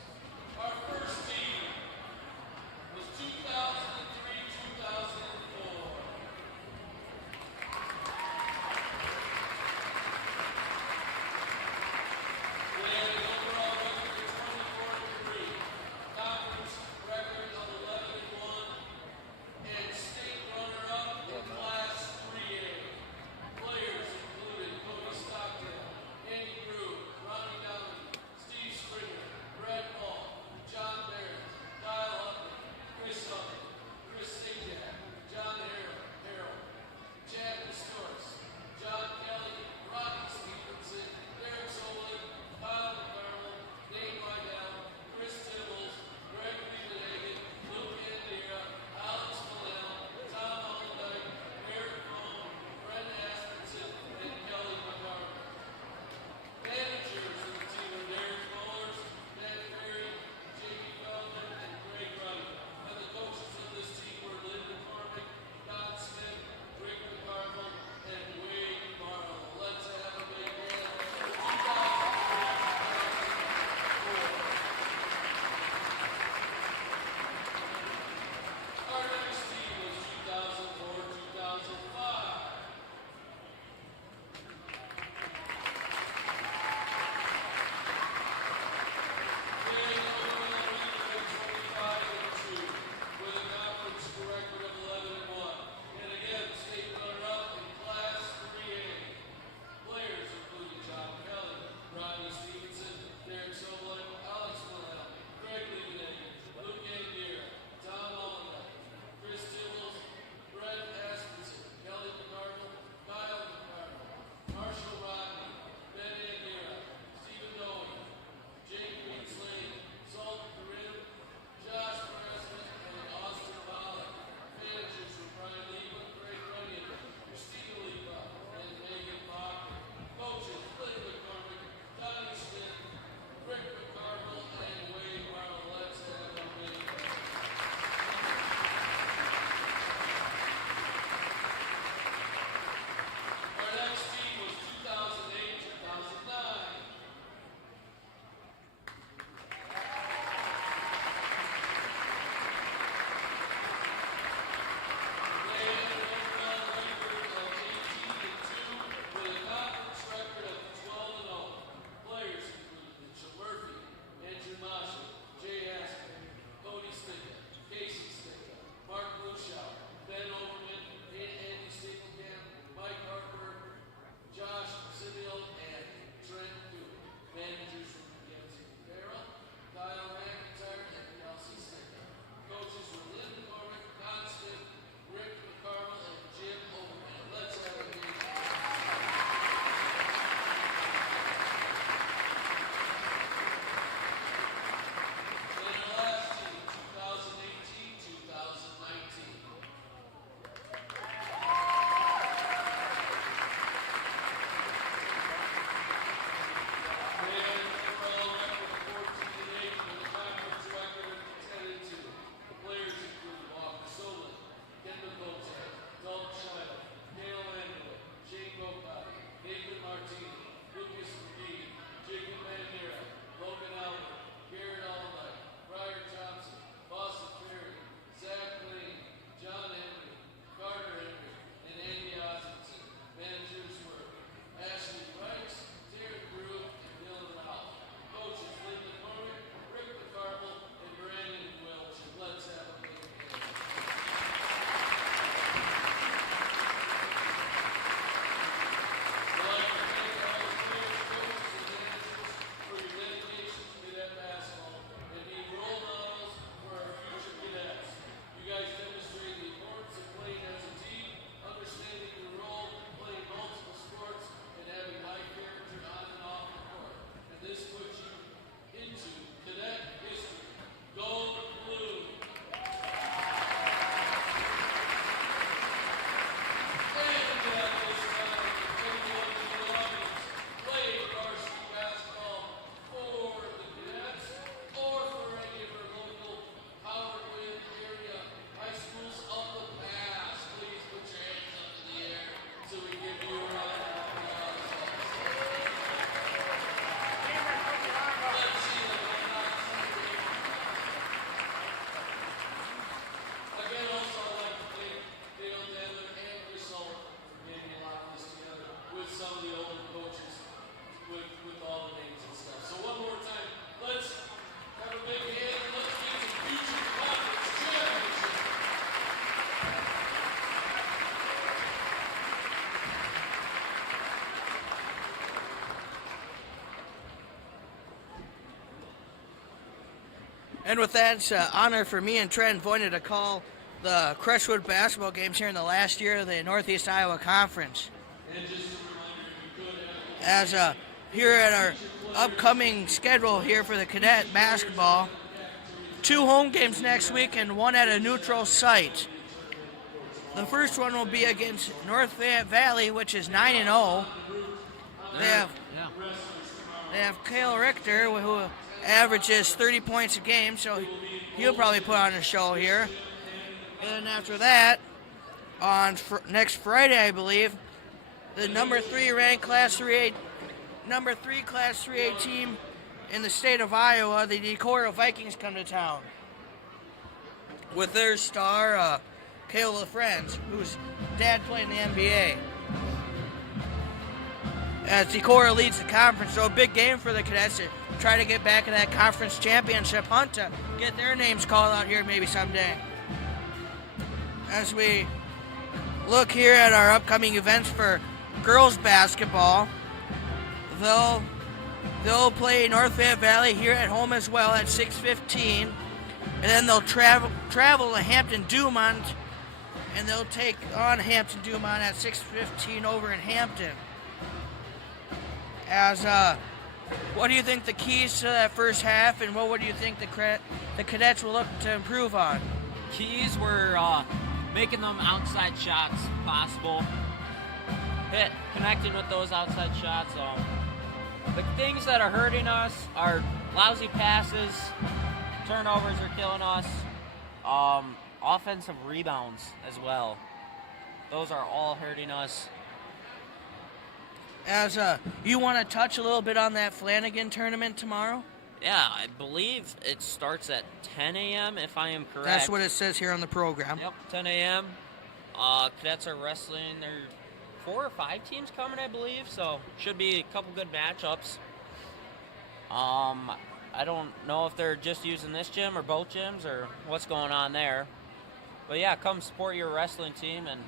And with that, it's an honor for me and Trent Voyna to call the Crestwood basketball games here in the last year of the Northeast Iowa Conference. As here at our upcoming schedule here for the cadet basketball, 2 home games next week and 1 at a neutral site. The first one will be against North Valley, which is 9-0. They have Cale Richter, who averages 30 points a game, so he'll probably put on a show here. And after that, on next Friday, I believe, the number 3 ranked Class 3A team in the state of Iowa, the Decorah Vikings, come to town with their star, Kayla Friends, whose dad played in the NBA. As Decorah leads the conference, so a big game for the Cadets to try to get back in that conference championship hunt to get their names called out here maybe someday. As we look here at our upcoming events for girls basketball, they'll play North Fayette Valley here at home as well at 6:15, and then they'll travel to Hampton-Dumont, and they'll take on Hampton-Dumont at 6:15 over in Hampton. As what do you think the keys to that first half, and what do you think the Cadets will look to improve on? Keys were making them outside shots possible, connecting with those outside shots. The things that are hurting us are lousy passes, turnovers are killing us, offensive rebounds as well. Those are all hurting us. As you want to touch a little bit on that Flanagan tournament tomorrow? Yeah, I believe it starts at 10 a.m. if I am correct. That's what it says here on the program. Yep, 10 a.m. Cadets are wrestling. There are 4 or 5 teams coming, I believe, so should be a couple good matchups. I don't know if they're just using this gym or both gyms or what's going on there. But yeah, come support your wrestling team and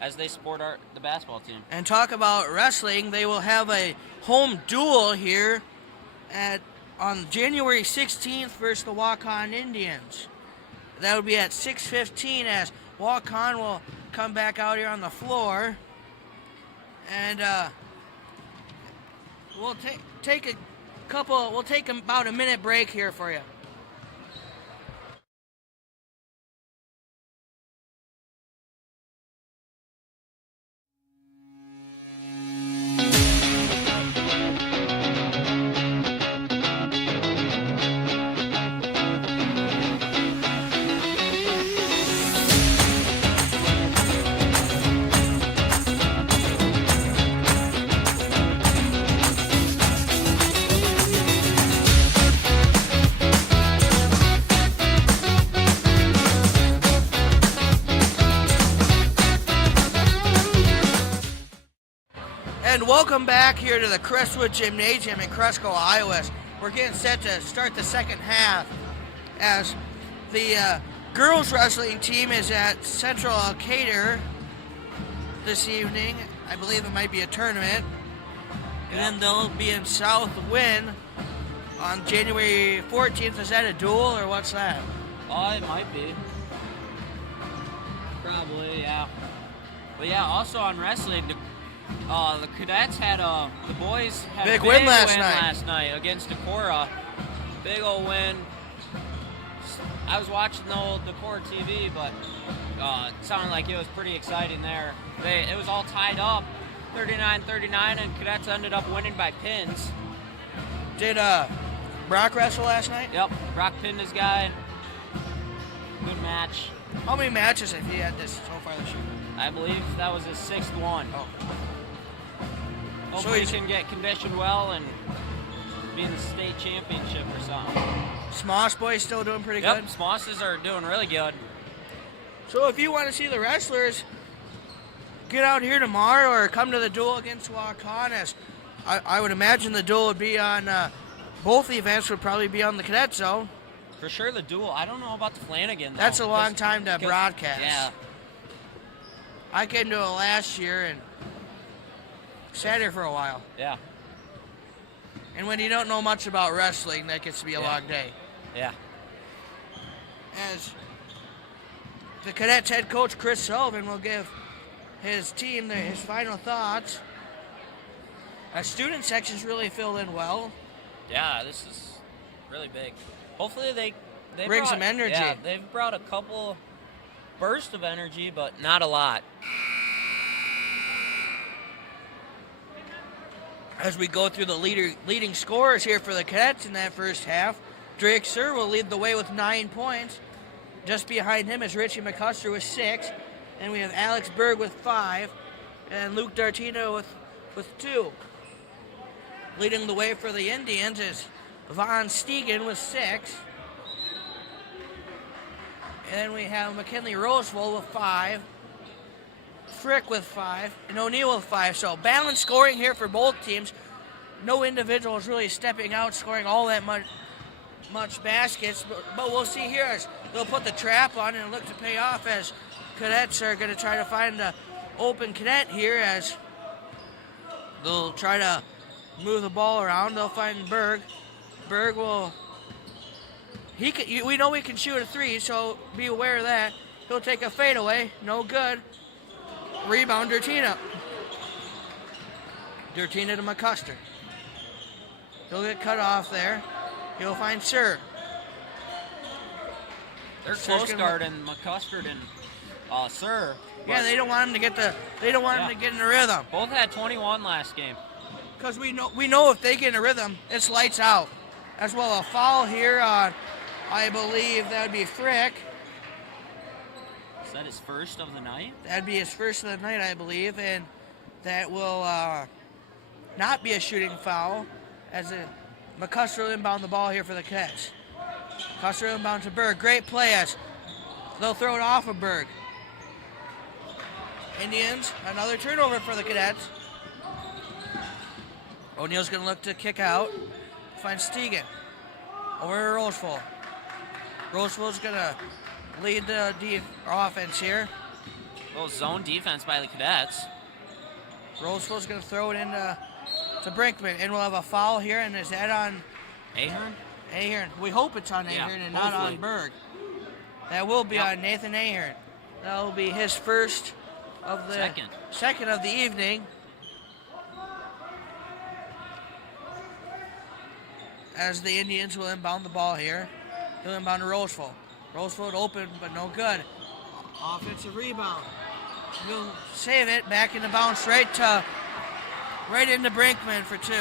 as they support the basketball team. And talk about wrestling, they will have a home duel here on January 16th versus the Waukon Indians. That will be at 6:15 as Waukon will come back out here on the floor. And we'll take about a minute break here for you. And welcome back here to the Crestwood Gymnasium in Cresco, Iowa. We're getting set to start the second half as the girls wrestling team is at Central Alcater this evening. I believe it might be a tournament. And then they'll be in South Wynn on January 14th. Is that a duel or what's that? Oh, it might be. Probably, yeah. But yeah, also on wrestling, the Cadets had the boys had big a big win last night against Decorah. Big old win. I was watching the old Decorah TV, but it sounded like it was pretty exciting there. It was all tied up, 39-39, and Cadets ended up winning by pins. Did Brock wrestle last night? Yep, Brock pinned his guy. Good match. How many matches have he had so far this year? I believe that was his 6th one. Oh. Hopefully he can get conditioned well and be in the state championship or something. Smoss boys still doing pretty good? Yep, Smosses are doing really good. So if you want to see the wrestlers, get out here tomorrow or come to the duel against Waukon. As I would imagine the duel would be on, both the events would probably be on the Cadet Zone. For sure the duel. I don't know about the Flanagan, though. That's a long time to broadcast. Yeah. I came to it last year and sat here for a while. Yeah. And when you don't know much about wrestling, that gets to be a long day. Yeah. As the Cadets head coach Chris Sullivan will give his team his final thoughts. Our student section's really filled in well. Yeah, this is really big. Hopefully they Bring brought some energy. Yeah, they've brought a couple bursts of energy, but not a lot. As we go through the leading scorers here for the Cadets in that first half, Drake Sir will lead the way with 9 points. Just behind him is Richie McCusker with 6. And we have Alex Berg with 5. And Luke Dartino with 2. Leading the way for the Indians is Vaughn Stegen with 6. And then we have McKinley Roseville with 5. Frick with 5, and O'Neill with 5. So balanced scoring here for both teams. No individual is really stepping out, scoring all that much baskets. But we'll see here as they'll put the trap on and look to pay off as Cadets are going to try to find the open cadet here as they'll try to move the ball around. They'll find Berg. Berg will... we know he can shoot a 3, so be aware of that. He'll take a fadeaway. No good. Rebound, Dertina. Dertina to McCusker. He'll get cut off there. He'll find Sir. They're close guarding McCusker and Sir. Yeah, they don't want him to get him to get in the rhythm. Both had 21 last game. Because we know if they get in a rhythm, it's lights out. As well, a foul here on, I believe that would be Frick. Is that his first of the night? That'd be his first of the night, I believe, and that will not be a shooting foul as McCusker will inbound the ball here for the Cadets. McCusker inbound to Berg. Great play as they'll throw it off of Berg. Indians, another turnover for the Cadets. O'Neill's going to look to kick out. Find Stegen. Over to Roseville. Roseville's going to lead the offense here. Little zone defense by the Cadets. Roseville's going to throw it into Brinkman, and we'll have a foul here, and is that on Ahern? Ahern. We hope it's on Ahern and not hopefully. on Berg. That will be on Nathan Ahern. That will be his first of the second of the evening. As the Indians will inbound the ball here. He'll inbound to Roseville. Roseville open, but no good. Offensive rebound. He'll save it. Back in the bounce right into Brinkman for 2.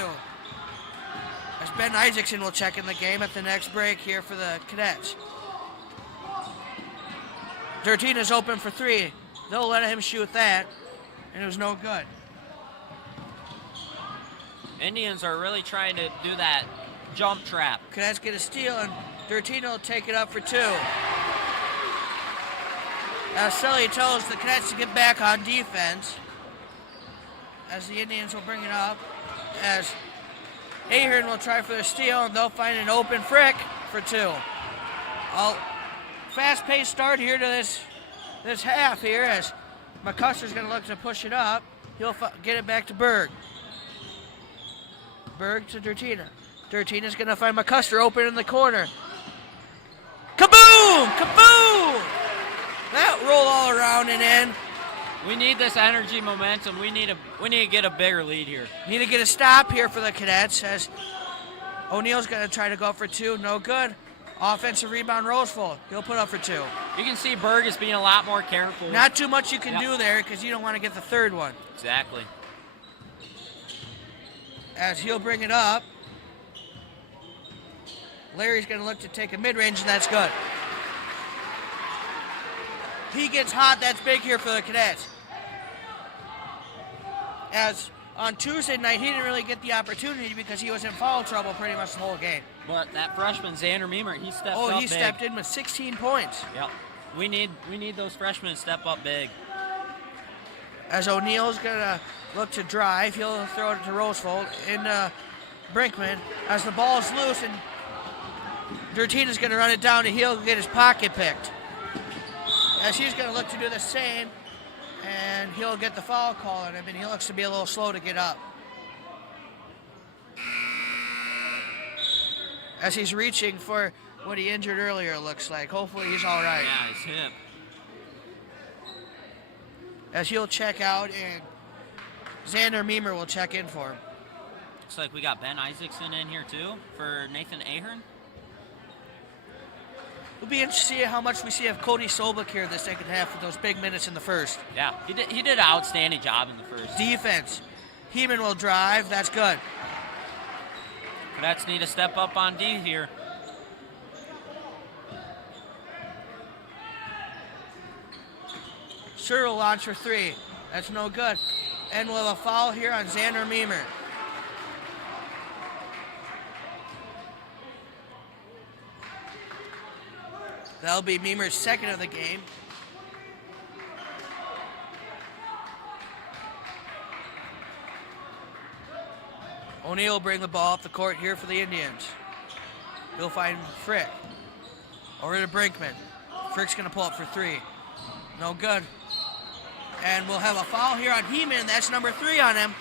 As Ben Isaacson will check in the game at the next break here for the Cadets. Dertina's open for 3. They'll let him shoot that, and it was no good. Indians are really trying to do that jump trap. Cadets get a steal, and Dertina will take it up for 2. Sully tells the Cadets to get back on defense as the Indians will bring it up. As Ahern will try for the steal, and they'll find an open Frick for 2. A fast-paced start here to this half here as McCuster's going to look to push it up. He'll get it back to Berg. Berg to Dertina. Dertina's going to find McCusker open in the corner. Kaboom! Kaboom! That roll all around and in. We need this energy momentum. We need to get a bigger lead here. Need to get a stop here for the Cadets as O'Neill's going to try to go for 2. No good. Offensive rebound, Roseville. He'll put up for 2. You can see Berg is being a lot more careful. Not too much you can do there because you don't want to get the third one. Exactly. As he'll bring it up. Larry's going to look to take a mid-range, and that's good. He gets hot. That's big here for the Cadets. As on Tuesday night, he didn't really get the opportunity because he was in foul trouble pretty much the whole game. But that freshman, Xander Meemer, he stepped up he big. stepped in with 16 points. Yep. We need those freshmen to step up big. As O'Neill's going to look to drive, he'll throw it to Roseville into Brinkman. As the ball's loose, and Dertina's going to run it down, and he'll get his pocket picked. As he's going to look to do the same, and he'll get the foul call on him, and he looks to be a little slow to get up. as he's reaching for what he injured earlier, it looks like. Hopefully he's all right. Yeah, his hip. As he'll check out, and Xander Meemer will check in for him. Looks like we got Ben Isaacson in here too for Nathan Ahern. It'll be interesting to see how much we see of Cody Sobek here the second half with those big minutes in the first. Yeah, he did an outstanding job in the first. Defense. Heeman will drive. That's good. Cadets need to step up on D here. Sure will launch for three. That's no good. And we'll have a foul here on Xander Meemer. That'll be Meemer's second of the game. O'Neill will bring the ball up the court here for the Indians. He'll find Frick. Over to Brinkman. Frick's going to pull up for three. No good. And we'll have a foul here on Heeman. That's number 3 on him.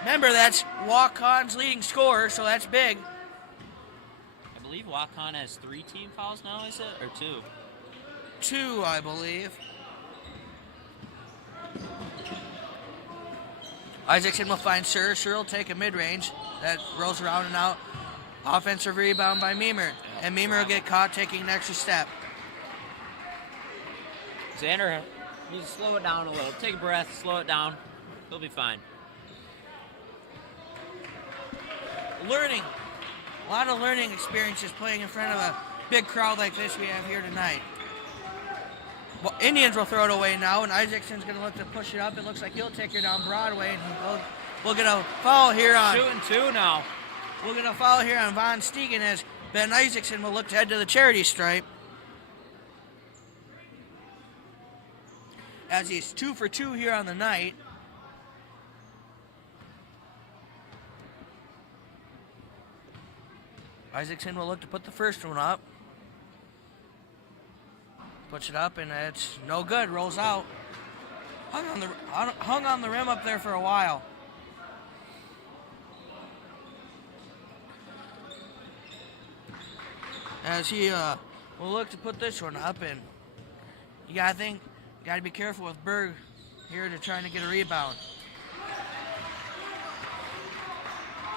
Remember, that's Waukon's leading scorer, so that's big. I believe Waukon has 3 team fouls now, is it? Or 2? 2, I believe. Isaacson will find Sir. Sir will take a mid-range. That rolls around and out. Offensive rebound by Meemer. And Meemer will get caught taking an extra step. Xander needs to slow it down a little. Take a breath, slow it down. He'll be fine. Learning. A lot of learning experiences playing in front of a big crowd like this we have here tonight. Well, Indians will throw it away now, and Isaacson's going to look to push it up. It looks like he'll take her down Broadway, and we'll get a foul here on... 2 and 2 now. We'll get a foul here on Von Stegen as Ben Isaacson will look to head to the charity stripe. As he's 2 for 2 here on the night. Isaacson will look to put the first one up. Puts it up, and it's no good. Rolls out. Hung on the rim up there for a while. As he will look to put this one up, and you gotta be careful with Berg here to trying to get a rebound.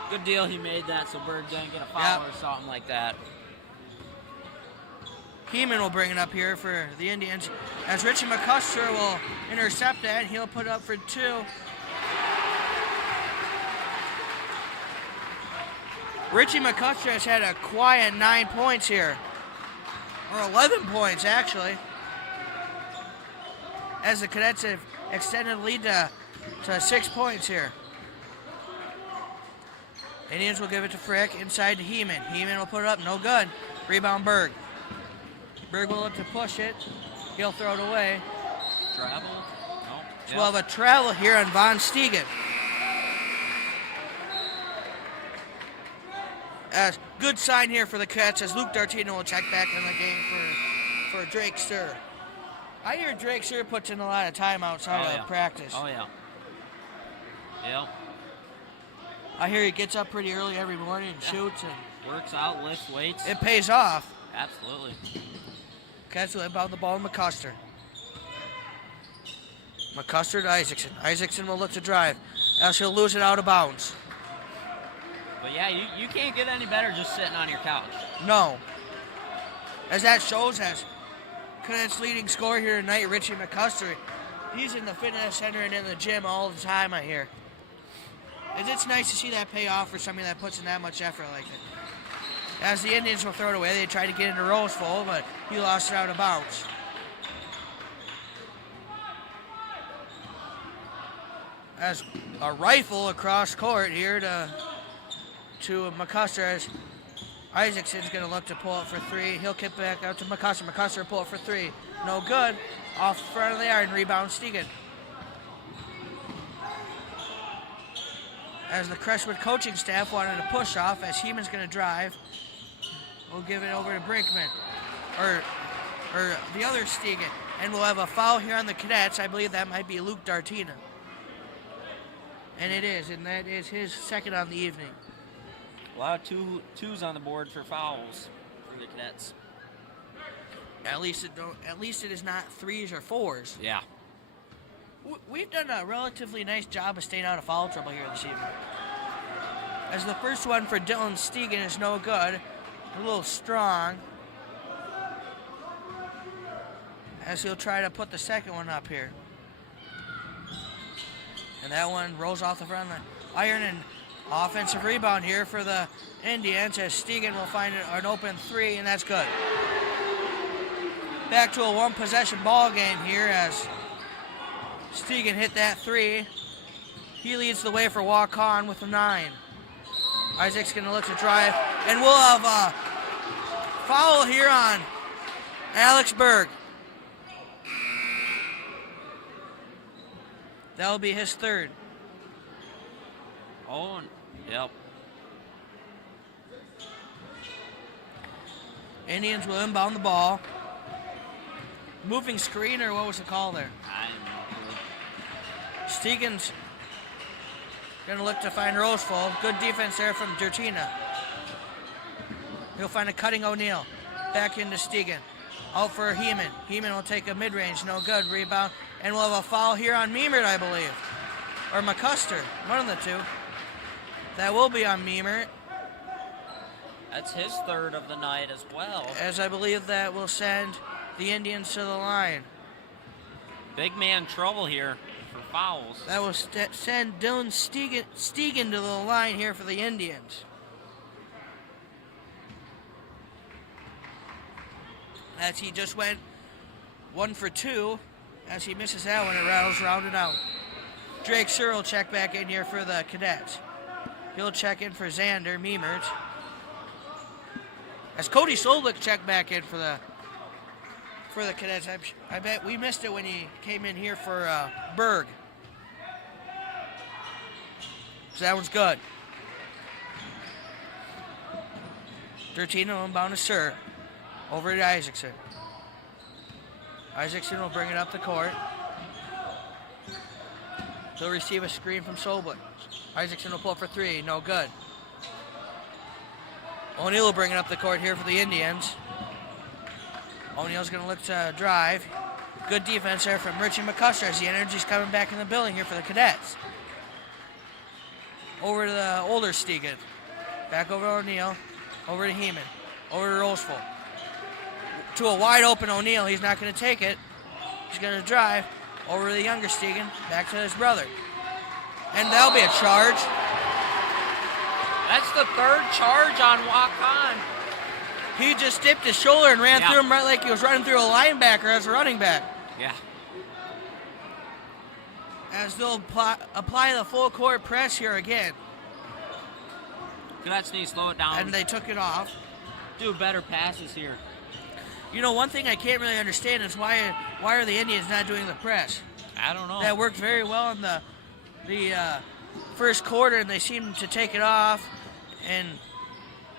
Good deal he made that so Bird didn't get a foul or something like that. Heeman will bring it up here for the Indians as Richie McCusker will intercept that. He'll put it up for 2. Richie McCusker has had a quiet 9 points here. Or 11 points, actually. As the Cadets have extended the lead to 6 points here. Indians will give it to Frick, inside to Heeman. Heeman will put it up, no good. Rebound Berg. Berg will look to push it. He'll throw it away. Travel? No. So we'll have a travel here on Von Stegen. As good sign here for the Cadets as Luke Dartino will check back in the game for Drake Sir. I hear Drake Sir puts in a lot of time outside of practice. Oh, yeah. Yep. I hear he gets up pretty early every morning and shoots and works out, lifts weights. It pays off. Absolutely. Cadets will inbound the ball to McCusker. McCusker to Isaacson. Isaacson will look to drive. Else he'll lose it out of bounds. But yeah, you can't get any better just sitting on your couch. No. As that shows as Cadets leading scorer here tonight, Richie McCusker. He's in the fitness center and in the gym all the time, I hear. And it's nice to see that pay off for somebody that puts in that much effort like that. As the Indians will throw it away, they tried to get into Roseville, but he lost it out of bounds. As a rifle across court here to McCusker as Isaacson's going to look to pull up for 3. He'll kick back out to McCusker. McCusker will pull up for 3. No good. Off the front of the iron. Rebound Stegen. As the Crestwood coaching staff wanted to push off as Heeman's going to drive. We'll give it over to Brinkman. Or the other Stegen. And we'll have a foul here on the Cadets. I believe that might be Luke Dartina. And it is. And that is his second on the evening. A lot of twos on the board for fouls for the Cadets. At least it is not 3s or 4s. Yeah. We've done a relatively nice job of staying out of foul trouble here this evening. As the first one for Dylan Stegan is no good. A little strong. As he'll try to put the second one up here. And that one rolls off the front line. Iron and offensive rebound here for the Indians as Stegan will find an open 3, and that's good. Back to a one-possession ball game here as Stegan hit that 3. He leads the way for Waukon with a 9. Isaac's going to look to drive, and we'll have a foul here on Alex Berg. That'll be his 3rd. Oh, yep. Indians will inbound the ball. Moving screen, or what was the call there? I didn't know. Stegan's going to look to find Roseful. Good defense there from Dertina. He'll find a cutting O'Neal. Back into Stegan. Out for Heeman. Heeman will take a mid-range. No good. Rebound. And we'll have a foul here on Meemert, I believe. Or McCuster. One of the two. That will be on Meemert. That's his 3rd of the night as well. As I believe that will send the Indians to the line. Big man trouble here for fouls. That will send Dylan Stegan to the line here for the Indians. As he just went 1 for 2. As he misses that one, it rattles rounded out. Drake Sir will check back in here for the Cadets. He'll check in for Xander Meemert. As Cody Soldick checked back in for the Cadets. I bet we missed it when he came in here for Berg. So that one's good. Dertino inbound to Sir. Over to Isaacson. Isaacson will bring it up the court. He'll receive a screen from Soldick. Isaacson will pull for 3. No good. O'Neal will bring it up the court here for the Indians. O'Neal's going to look to drive. Good defense there from Richie McCuster as the energy's coming back in the building here for the Cadets. Over to the older Stegan. Back over to O'Neal. Over to Heeman. Over to Roseful. To a wide open O'Neal. He's not going to take it. He's going to drive. Over to the younger Stegan. Back to his brother. And that'll be a charge. That's the 3rd charge on Waukon. He just dipped his shoulder and ran through him right like he was running through a linebacker as a running back. Yeah. As they'll apply the full court press here again. Cadets need to slow it down. And they took it off. Do better passes here. You know, one thing I can't really understand is why are the Indians not doing the press? I don't know. That worked very well in the first quarter, and they seemed to take it off, and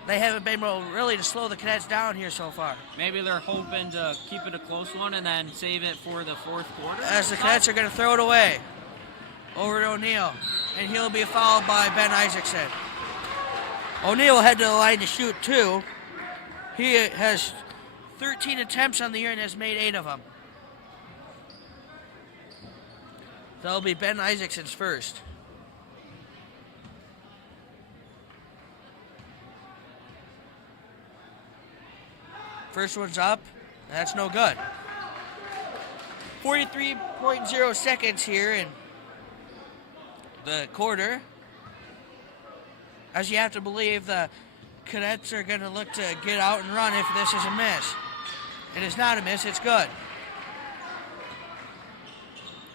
they haven't been able really to slow the Cadets down here so far. Maybe they're hoping to keep it a close one and then save it for the 4th quarter. As the Cadets are going to throw it away. Over to O'Neal, and he'll be fouled by Ben Isaacson. O'Neal will head to the line to shoot 2. He has 13 attempts on the year and has made 8 of them. That'll be Ben Isaacson's first. First one's up. That's no good. 43.0 seconds here in the quarter. As you have to believe the Cadets are going to look to get out and run if this is a miss. It is not a miss, it's good.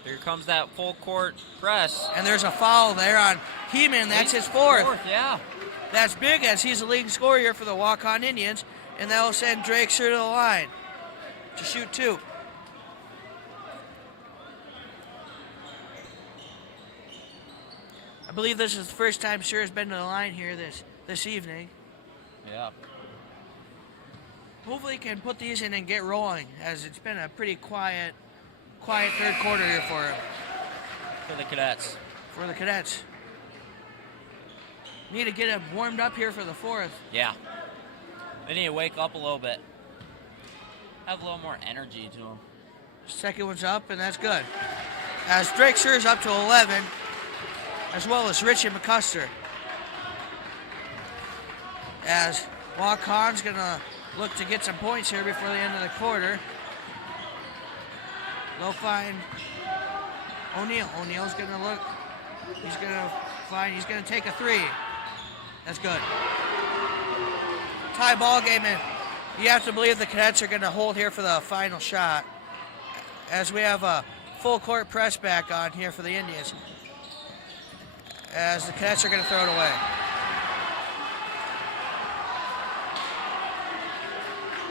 Here comes that full court press. And there's a foul there on Heeman. That's his 4th. Yeah. That's big as he's the leading scorer here for the Waukon Indians. And that will send Drake Sir to the line to shoot 2. I believe this is the first time Sir has been to the line here this evening. Yeah. Hopefully he can put these in and get rolling, as it's been a pretty quiet 3rd quarter here for him. For the Cadets. For the Cadets. Need to get him warmed up here for the fourth. Yeah. They need to wake up a little bit. Have a little more energy to them. Second one's up, and that's good. As Drake Scher's up to 11, as well as Richie McCuster. As Waukon's going to look to get some points here before the end of the quarter. They'll find O'Neill. O'Neill's going to look. He's going to take a three. That's good. Tie ball game, and you have to believe the Cadets are going to hold here for the final shot. As we have a full court press back on here for the Indians. As the Cadets are going to throw it away.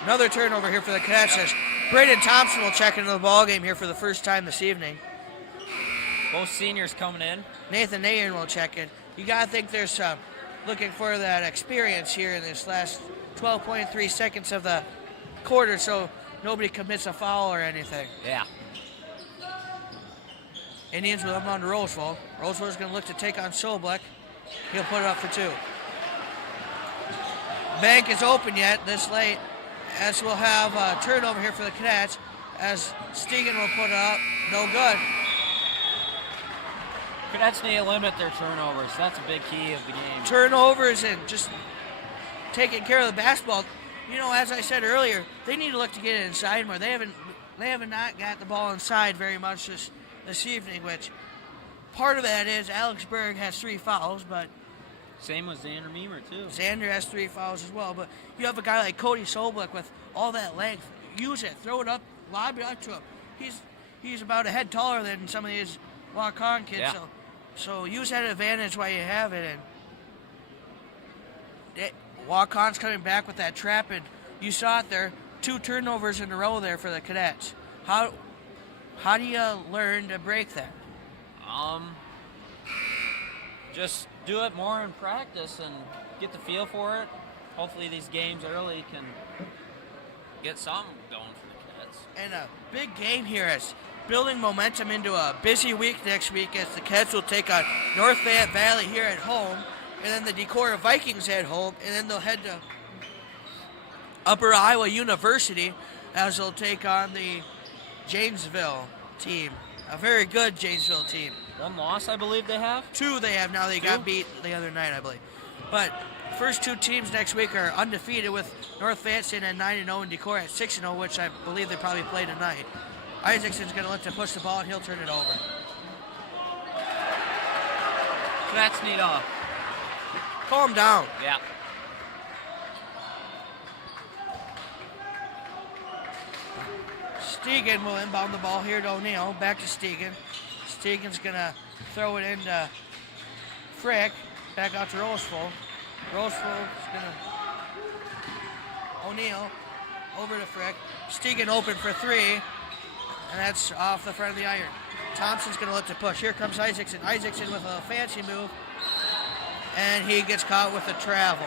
Another turnover here for the Cadets as Braden Thompson will check into the ball game here for the first time this evening. Both seniors coming in. Nathan Nairn will check in. You got to think there's looking for that experience here in this last 12.3 seconds of the quarter so nobody commits a foul or anything. Yeah. Indians with them on to Roseville. Roseville's going to look to take on Sobek. He'll put it up for two. Bank is open yet this late, as we'll have a turnover here for the Cadets, as Stegan will put it up. No good. Cadets need to limit their turnovers. That's a big key of the game. Turnovers and just taking care of the basketball. You know, as I said earlier, they need to look to get it inside more. They haven't not got the ball inside very much this evening, which part of that is Alex Berg has 3 fouls, but same with Xander Meemer, too. Xander has 3 fouls as well, but you have a guy like Cody Sobek with all that length. Use it, throw it up, lob it up to him. He's about a head taller than some of these Waukon kids, yeah. So use that advantage while you have it. And Waukon's coming back with that trap, and you saw it there, 2 turnovers in a row there for the Cadets. How do you learn to break that? Just do it more in practice and get the feel for it. Hopefully these games early can get something going for the Cadets. And a big game here is building momentum into a busy week next week as the Cadets will take on North Fayette Valley here at home, and then the Decorah Vikings at home, and then they'll head to Upper Iowa University as they'll take on the Janesville team. A very good Janesville team. 1 loss, I believe they have? 2 they have now. They got beat the other night, I believe. But first 2 teams next week are undefeated, with North Fayette sitting at 9-0 and Decorah at 6-0, which I believe they probably play tonight. Isaacson's going to look to push the ball, and he'll turn it over. Cadets need a... Calm down. Yeah. Stegan will inbound the ball here to O'Neill. Back to Stegan. Stegan's going to throw it into Frick. Back out to Roseville. Roseville's going to... O'Neill over to Frick. Stegan open for 3. And that's off the front of the iron. Thompson's going to look to push. Here comes Isaacson. Isaacson with a fancy move. And he gets caught with a travel.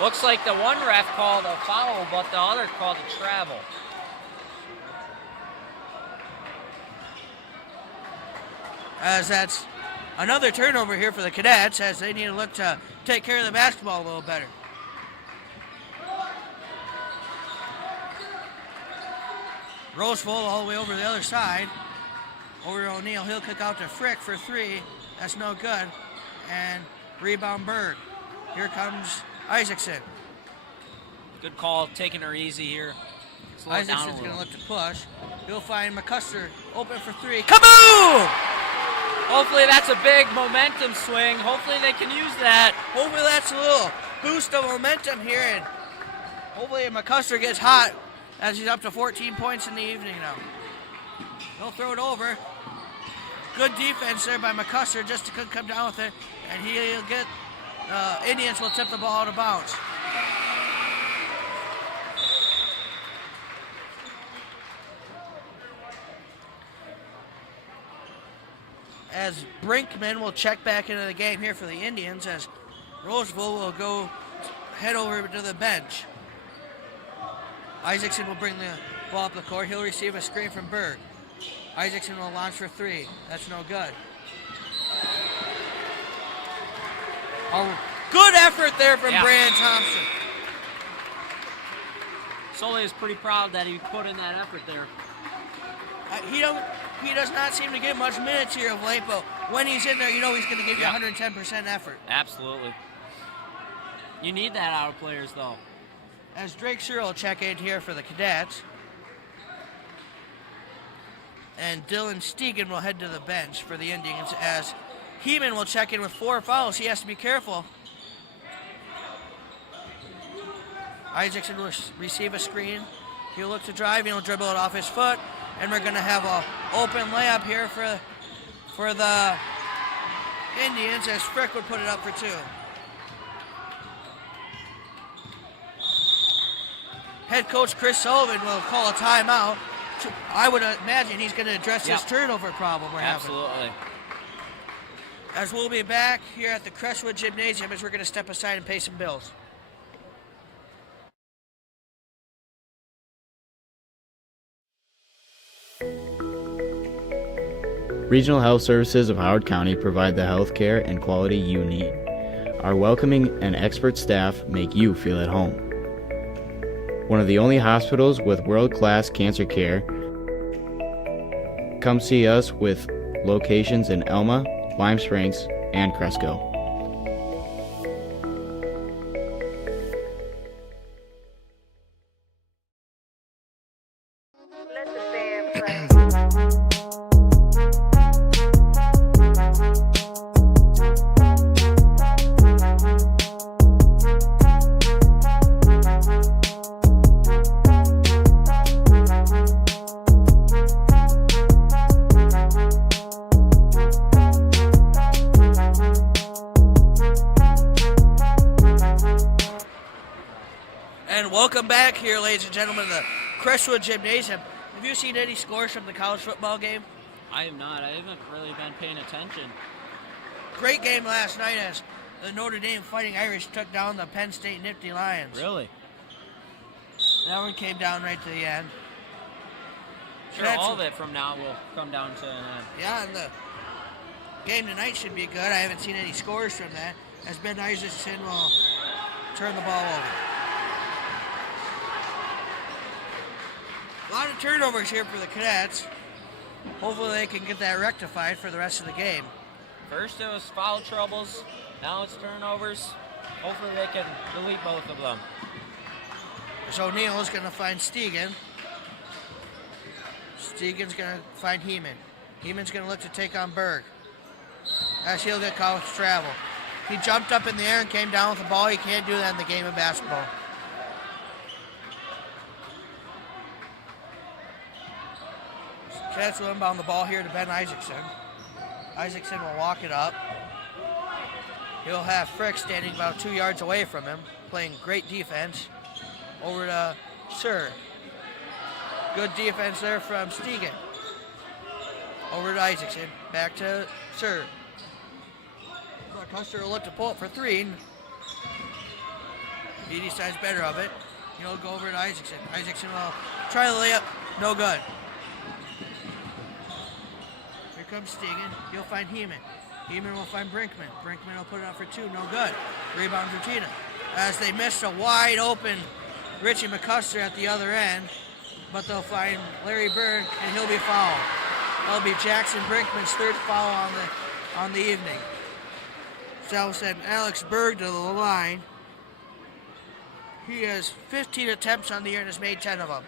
Looks like the one ref called a foul, but the other called a travel. As that's another turnover here for the Cadets, as they need to look to take care of the basketball a little better. Roseville all the way over the other side. Over to O'Neill. He'll kick out to Frick for 3. That's no good. And rebound Berg. Here comes Isaacson. Good call, taking her easy here. Slow it down a Isaacson's little. going to look to push. He'll find McCuster open for 3. Kaboom! Hopefully that's a big momentum swing. Hopefully they can use that. Hopefully that's a little boost of momentum here, and hopefully McCuster gets hot as he's up to 14 points in the evening now. He'll throw it over. Good defense there by McCuster, just to come down with it, and he'll get, Indians will tip the ball out of bounds. As Brinkman will check back into the game here for the Indians, as Roseville will head over to the bench. Isaacson will bring the ball up the court. He'll receive a screen from Berg. Isaacson will launch for 3. That's no good. A good effort there from Yeah. Brandon Thompson. Sully is pretty proud that he put in that effort there. He does not seem to get much minutes here of late, but when he's in there, you know he's going to give you 110% effort. Absolutely. You need that out of players, though. As Drake Searle will check in here for the Cadets. And Dylan Stegan will head to the bench for the Indians as Heeman will check in with 4 fouls. He has to be careful. Isaacson will receive a screen. He'll look to drive, he'll dribble it off his foot, and we're going to have an open layup here for the Indians as Frick would put it up for 2. Head coach Chris Sullivan will call a timeout. I would imagine he's going to address this turnover problem we're having. Absolutely. As we'll be back here at the Crestwood Gymnasium as we're going to step aside and pay some bills. Regional Health Services of Howard County provide the health care and quality you need. Our welcoming and expert staff make you feel at home. One of the only hospitals with world-class cancer care. Come see us with locations in Elma, Lime Springs, and Cresco. Welcome back here, ladies and gentlemen, to the Crestwood Gymnasium. Have you seen any scores from the college football game? I have not. I haven't really been paying attention. Great game last night as the Notre Dame Fighting Irish took down the Penn State Nifty Lions. Really? That one came down right to the end. Sure, all of it from now will come down to an end. Yeah, and the game tonight should be good. I haven't seen any scores from that as Ben Isaacson will turn the ball over. A lot of turnovers here for the Cadets. Hopefully they can get that rectified for the rest of the game. First it was foul troubles, now it's turnovers. Hopefully they can delete both of them. So O'Neal is going to find Stegan. Stegan's going to find Heeman. Heeman's going to look to take on Berg. As he'll get caught with travel. He jumped up in the air and came down with the ball. He can't do that in the game of basketball. Cadets will inbound the ball here to Ben Isaacson. Isaacson will walk it up. He'll have Frick standing about 2 yards away from him, playing great defense. Over to Sir. Good defense there from Stegan. Over to Isaacson. Back to Sir. Custer will look to pull it for 3. He decides better of it. He'll go over to Isaacson. Isaacson will try the layup. No good. Here comes Stegan. He'll find Heeman. Heeman will find Brinkman. Brinkman will put it up for 2. No good. Rebound for Tina. As they missed a wide open Richie McCuster at the other end. But they'll find Larry Berg and he'll be fouled. That'll be Jackson Brinkman's 3rd foul on the evening. So that will send Alex Berg to the line. He has 15 attempts on the year and has made 10 of them.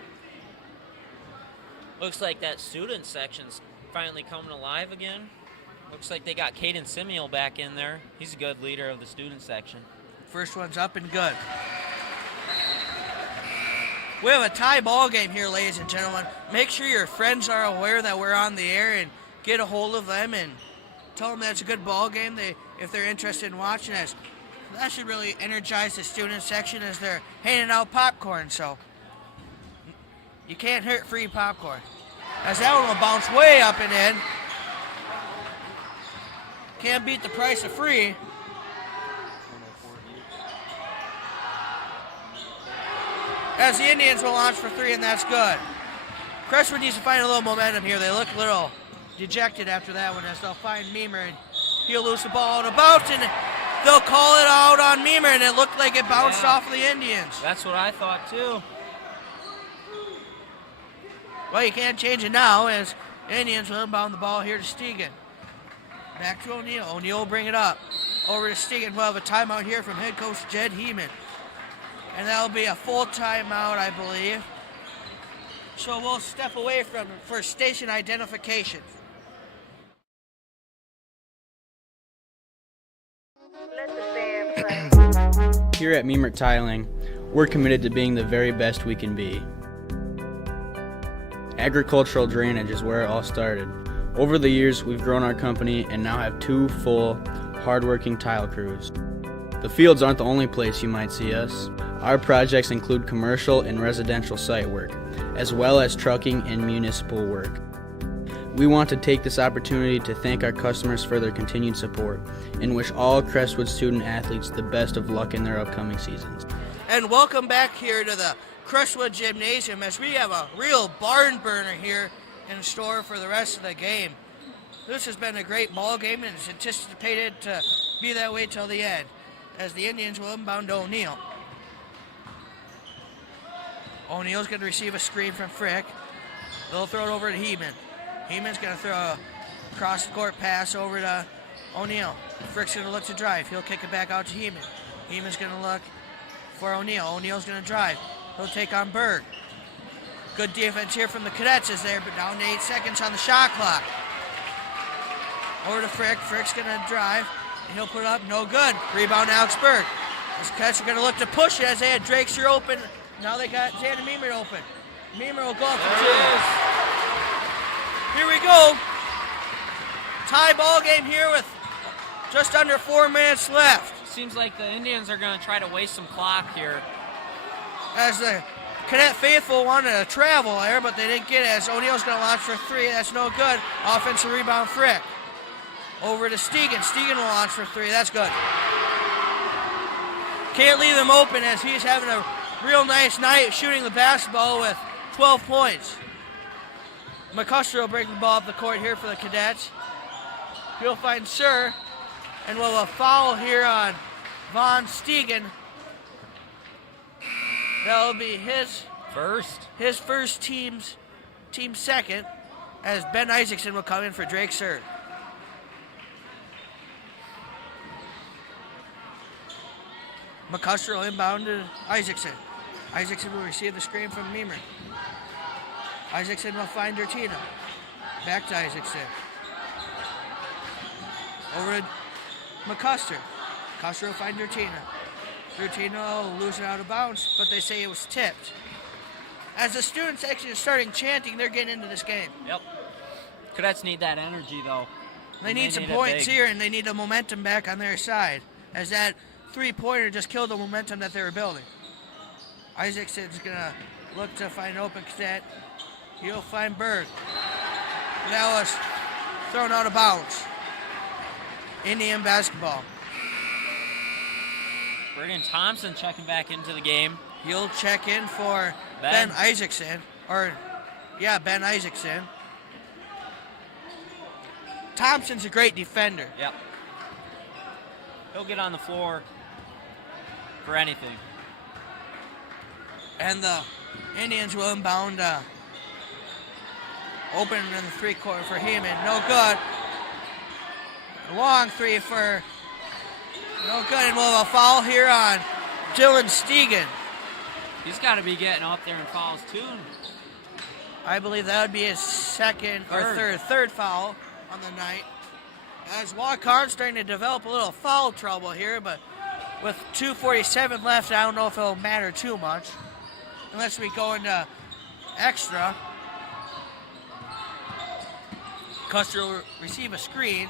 Looks like that student section's finally coming alive again. Looks like they got Caden Simeon back in there. He's a good leader of the student section. First one's up and good. We have a tie ball game here, ladies and gentlemen. Make sure your friends are aware that we're on the air and get a hold of them and tell them that it's a good ball game if they're interested in watching us. That should really energize the student section as they're handing out popcorn, so you can't hurt free popcorn. As that one will bounce way up and in. Can't beat the price of free. As the Indians will launch for 3, and that's good. Crestwood needs to find a little momentum here. They look a little dejected after that one as they'll find Meemer, and he'll lose the ball on a bounce, and they'll call it out on Meemer, and it looked like it bounced off of the Indians. That's what I thought too. Well, you can't change it now as Indians will inbound the ball here to Stegan. Back to O'Neill. O'Neill will bring it up. Over to Stegan. We'll have a timeout here from head coach Jed Heeman. And that'll be a full timeout, I believe. So we'll step away from it for station identification. Here at Meemert Tiling, we're committed to being the very best we can be. Agricultural drainage is where it all started. Over the years, we've grown our company and now have 2 full, hardworking tile crews. The fields aren't the only place you might see us. Our projects include commercial and residential site work, as well as trucking and municipal work. We want to take this opportunity to thank our customers for their continued support and wish all Crestwood student athletes the best of luck in their upcoming seasons. And welcome back here to the Crestwood Gymnasium as we have a real barn burner here in store for the rest of the game. This has been a great ball game and it's anticipated to be that way till the end as the Indians will inbound to O'Neill. O'Neill's going to receive a screen from Frick. They'll throw it over to Heeman. Heeman's going to throw a cross-court pass over to O'Neill. Frick's going to look to drive. He'll kick it back out to Heeman. Heeman's going to look for O'Neill. O'Neill's going to drive. He'll take on Berg. Good defense here from the Cadets is there, but down to 8 seconds on the shot clock. Over to Frick. Frick's going to drive, and he'll put it up. No good. Rebound, Alex Berg. The Cadets are going to look to push it as they had Drakester open. Now they got Xander Meemer open. Meemer will go up for 2. Here we go. Tie ball game here with just under 4 minutes left. Seems like the Indians are going to try to waste some clock here. As the Cadet faithful wanted to travel there, but they didn't get it as O'Neill's going to launch for 3. That's no good. Offensive rebound, Frick. Over to Stegan. Stegan will launch for 3. That's good. Can't leave him open as he's having a real nice night shooting the basketball with 12 points. McCusker will bring the ball up the court here for the Cadets. He'll find Sir, and we'll have a foul here on Von Stegan. That'll be his first team second, as Ben Isaacson will come in for Drake Sir. McCusker will inbound to Isaacson. Isaacson will receive the screen from Meemer. Isaacson will find Dertino. Back to Isaacson. Over to McCusker. McCusker will find Dertino. Dertino will lose it out of bounds, but they say it was tipped. As the students actually starting chanting, they're getting into this game. Yep. Cadets need that energy, though. They need some points here, and they need the momentum back on their side, as that 3-pointer just killed the momentum that they were building. Isaacson's going to look to find an open cadet. He'll find Berg. That was thrown out of bounds. Indian basketball. Brandon Thompson checking back into the game. He'll check in for Ben Isaacson. Ben Isaacson. Thompson's a great defender. Yep. He'll get on the floor for anything. And the Indians will inbound open in the 3-court for Heeman. No good. Long 3 for no good. And we'll have a foul here on Dylan Stegan. He's got to be getting up there in fouls too. I believe that would be his third foul on the night. As Waukon's starting to develop a little foul trouble here, but with 2:47 left, I don't know if it'll matter too much. Unless we go into extra. Custer will receive a screen.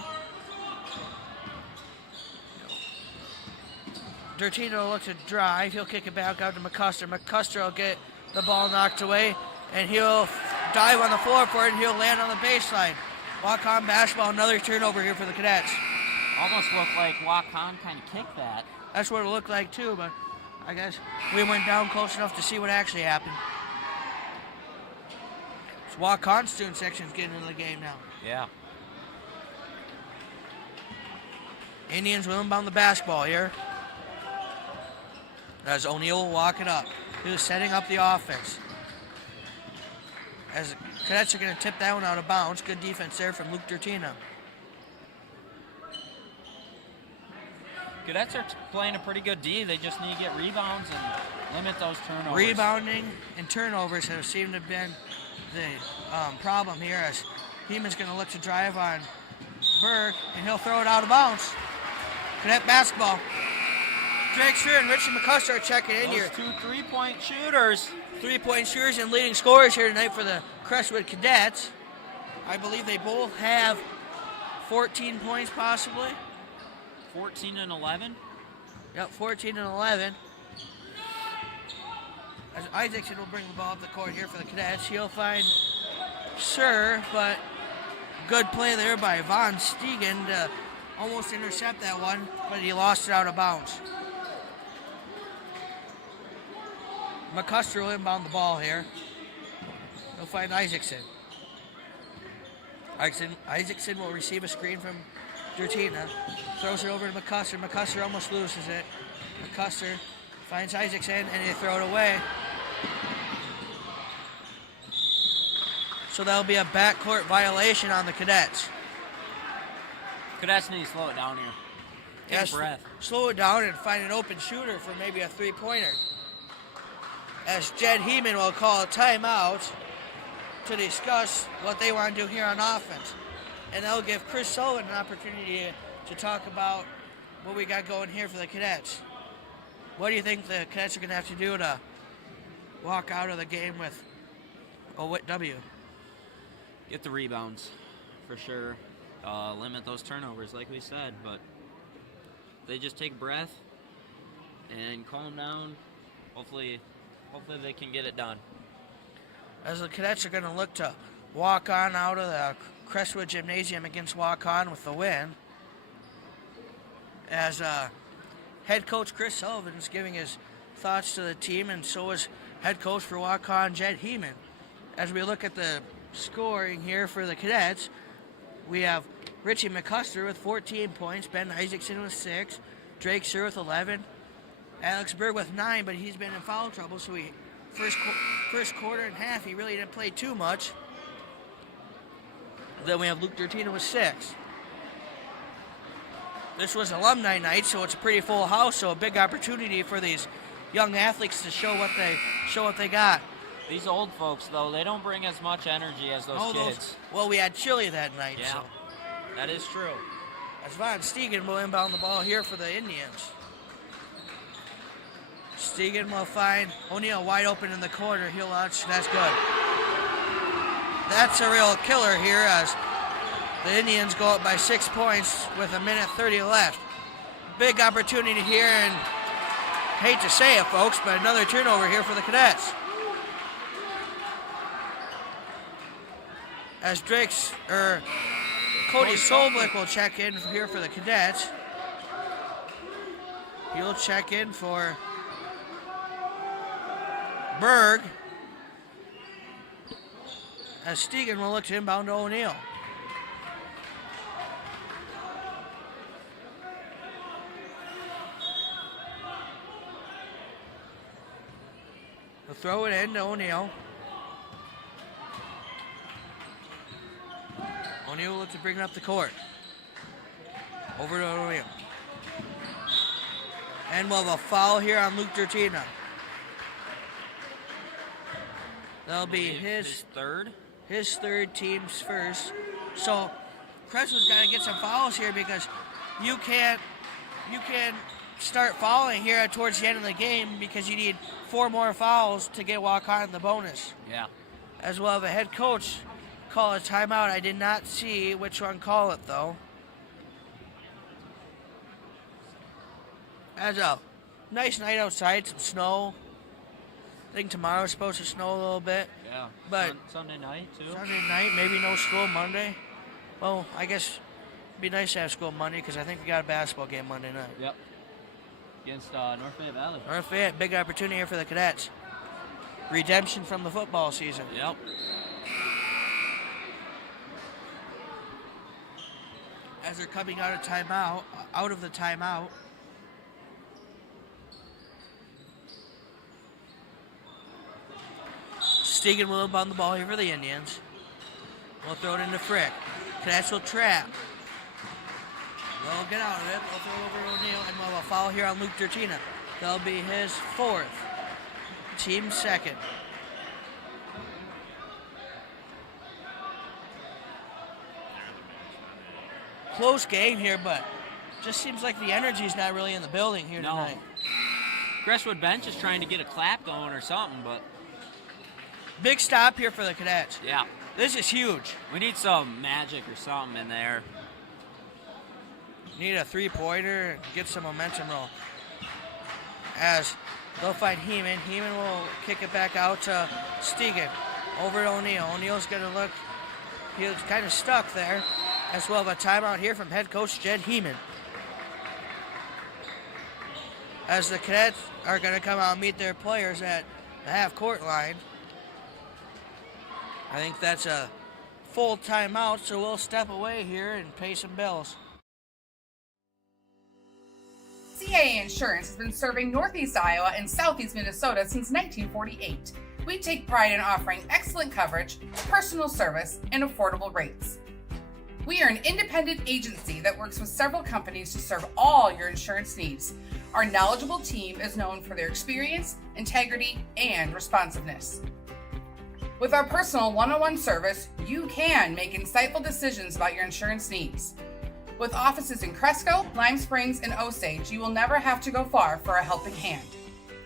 Dertino will look to drive. He'll kick it back out to McCusker. McCusker will get the ball knocked away, and he'll dive on the floor for it, and he'll land on the baseline. Waukon basketball, another turnover here for the Cadets. Almost looked like Waukon kind of kicked that. That's what it looked like too, but I guess we went down close enough to see what actually happened. So Waukon student section's getting into the game now. Yeah. Indians will inbound the basketball here. As O'Neal will walk it up. He was setting up the offense. As the Cadets are going to tip that one out of bounds. Good defense there from Luke Dertina. Cadets are playing a pretty good D. They just need to get rebounds and limit those turnovers. Rebounding and turnovers have seemed to have been the problem here, as Heeman's going to look to drive on Berg, and he'll throw it out of bounds. Cadet basketball. Drake Shear and Richie McCusker are checking in here. Those 2 3-point shooters. 3-point shooters and leading scorers here tonight for the Crestwood Cadets. I believe they both have 14 points possibly. 14 and 11. Yep, 14 and 11. As Isaacson will bring the ball up the court here for the Cadets. He'll find Sir, but good play there by Von Stegen to almost intercept that one, but he lost it out of bounds. McCusker will inbound the ball here. He'll find Isaacson. Isaacson will receive a screen from Dertina. Throws it over to McCusker. McCusker almost loses it. McCusker finds Isaacson, and they throw it away. So that'll be a backcourt violation on the Cadets. Cadets need to slow it down here. Take a breath. Slow it down and find an open shooter for maybe a three-pointer. As Jed Heeman will call a timeout to discuss what they want to do here on offense. And that'll give Chris Sullivan an opportunity to talk about what we got going here for the Cadets. What do you think the Cadets are going to have to do to walk out of the game with a W? Get the rebounds, for sure. Limit those turnovers, like we said. But they just take a breath and calm down. Hopefully they can get it done. As the Cadets are going to look to walk on out of the Crestwood Gymnasium against Waukon with the win. As head coach Chris Sullivan is giving his thoughts to the team, and so is head coach for Waukon, Jed Heeman. As we look at the scoring here for the Cadets, we have Richie McCusker with 14 points, Ben Isaacson with 6, Drake Sir with 11, Alex Berg with 9, but he's been in foul trouble, so first quarter and half he really didn't play too much. Then we have Luke Dertina with 6. This was alumni night, so it's a pretty full house, so a big opportunity for these young athletes to show what they got. These old folks, though, they don't bring as much energy as those kids. Well, we had chili that night. Yeah, so. that is true. As Von Stegen will inbound the ball here for the Indians. Stegen will find O'Neal wide open in the corner. He'll launch. That's good. That's a real killer here as the Indians go up by 6 points with 1:30 left. Big opportunity here, and hate to say it, folks, but another turnover here for the Cadets. As Cody Solblick will check in here for the Cadets. He'll check in for Berg. As Stegen will look to inbound to O'Neal. He'll throw it in to O'Neal. O'Neal will look to bring it up the court. Over to O'Neal. And we'll have a foul here on Luke Dertina. That'll be his third. His third, team's first. So Crestwood's got to get some fouls here, because you can't start fouling here towards the end of the game, because you need 4 more fouls to get Waukon in the bonus. Yeah. As well as a head coach call a timeout. I did not see which one call it, though. As a nice night outside, some snow. I think tomorrow's supposed to snow a little bit. Yeah. But Sunday night, too. Sunday night, maybe no school Monday. Well, I guess it'd be nice to have school Monday, because I think we got a basketball game Monday night. Yep. Against North Fayette Valley. North Fayette, big opportunity here for the Cadets. Redemption from the football season. Yep. as they're coming out of the timeout. Stegan will inbound the ball here for the Indians. We'll throw it into Frick. Cadets will trap. They'll get out of it. They'll throw it over to O'Neill, and we'll have a foul here on Luke Tertina. That'll be his 4th. Team 2nd. Close game here, but just seems like the energy's not really in the building here tonight. Crestwood bench is trying to get a clap going or something, but big stop here for the Cadets. yeah, This is huge. we need some magic or something in there. Need a three-pointer, get some momentum roll. As they'll find Heeman. Heeman will kick it back out to Stegan. Over to O'Neill. O'Neill's going to look. He was kind of stuck there. As well as a timeout here from head coach Jed Heeman. As the Cadets are going to come out and meet their players at the half-court line. I think that's a full timeout, so we'll step away here and pay some bills. CAA Insurance has been serving Northeast Iowa and Southeast Minnesota since 1948. We take pride in offering excellent coverage, personal service, and affordable rates. We are an independent agency that works with several companies to serve all your insurance needs. Our knowledgeable team is known for their experience, integrity, and responsiveness. With our personal one-on-one service, you can make insightful decisions about your insurance needs. With offices in Cresco, Lime Springs, and Osage, you will never have to go far for a helping hand.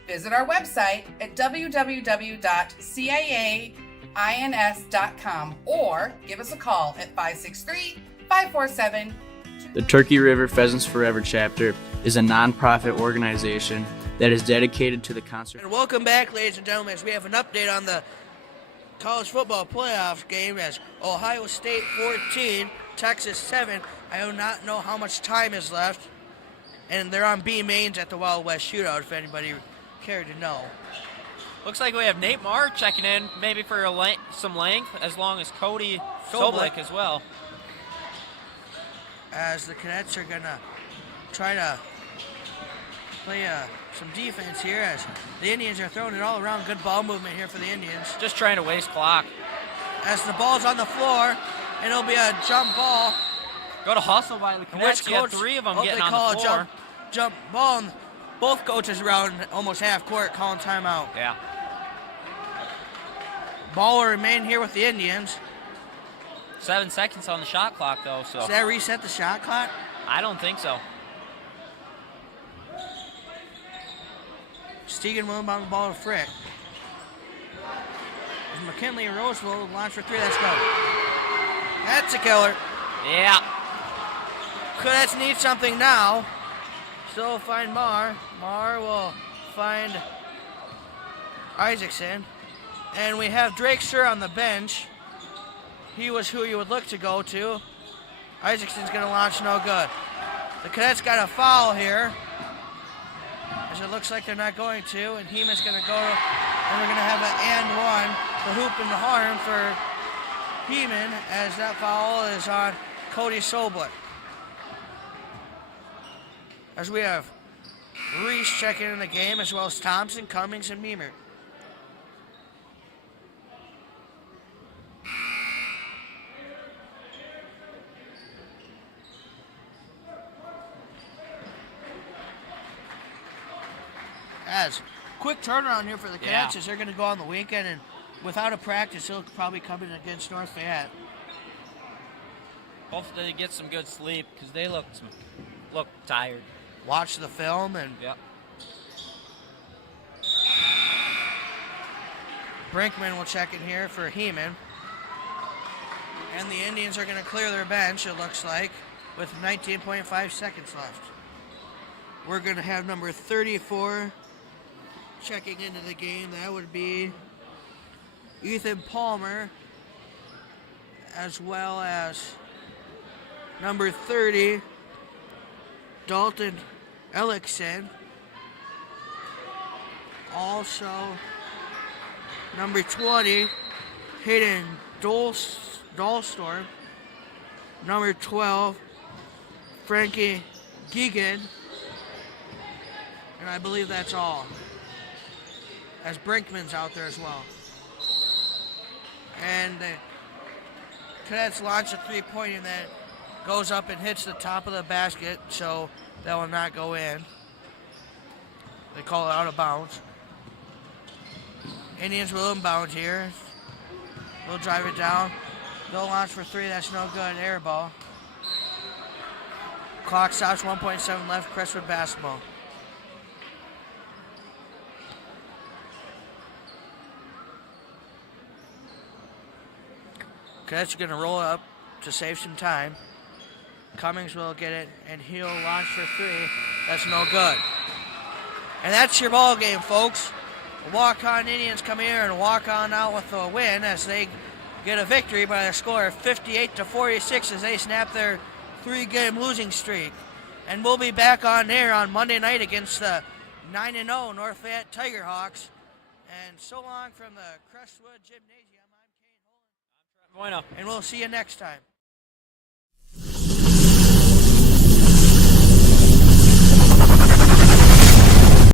Visit our website at www.cains.com or give us a call at 563-547. The Turkey River Pheasants Forever chapter is a nonprofit organization that is dedicated to the conservation. And welcome back, ladies and gentlemen, as we have an update on the college football playoff game as Ohio State 14, Texas 7. I do not know how much time is left. And they're on B mains at the Wild West Shootout, if anybody cared to know. Looks like we have Nate Marr checking in, maybe for some length, as long as Cody Soblik as well. As the Cadets are going to try to play some defense here as the Indians are throwing it all around. Good ball movement here for the Indians. Just trying to waste clock. As the ball's on the floor, and it'll be a jump ball. Go to hustle by the Cadets. You got 3 of them getting on the floor. Jump ball, and both coaches around almost half court calling timeout. Yeah. Ball will remain here with the Indians. 7 seconds on the shot clock, though. So does that reset the shot clock? I don't think so. Stegan will inbound the ball to Frick. As McKinley and Roseville launch for 3. Let's go. That's a killer. Yeah. Cadets need something now. So we'll find Marr. Marr will find Isaacson. And we have Drake Sir on the bench. He was who you would look to go to. Isaacson's going to launch no good. The Cadets got a foul here. As it looks like they're not going to. And Heeman's going to go. And we're going to have an and one. The hoop and the harm for Heeman as that foul is on Cody Soblik. As we have Reese checking in the game, as well as Thompson, Cummings, and Meemer. As quick turnaround here for the Cadets as they're going to go on the weekend, and without a practice, he'll probably come in against North Fayette. Hopefully they get some good sleep because they look tired. Watch the film and Brinkman will check in here for Heeman. And the Indians are going to clear their bench, it looks like, with 19.5 seconds left. We're going to have number 34 checking into the game. That would be Ethan Palmer, as well as number 30, Dalton Ellickson. Also, number 20, Hayden Dahlstorm. Number 12, Frankie Geegan. And I believe that's all. As Brinkman's out there as well. And the Cadets launch a three-pointer that goes up and hits the top of the basket, so that will not go in. They call it out of bounds. Indians will inbound here. They'll drive it down. They'll launch for three. That's no good. Air ball. Clock stops. 1.7 left. Crestwood basketball. Cadets are going to roll up to save some time. Cummings will get it, and he'll launch for three. That's no good. And that's your ball game, folks. The Waukon Indians come here and walk on out with a win as they get a victory by a score of 58-46 as they snap their three-game losing streak. And we'll be back on air on Monday night against the 9-0 North Fayette Tigerhawks. And so long from the Crestwood Gymnasium. I'm Kane Holland. Bueno. And we'll see you next time.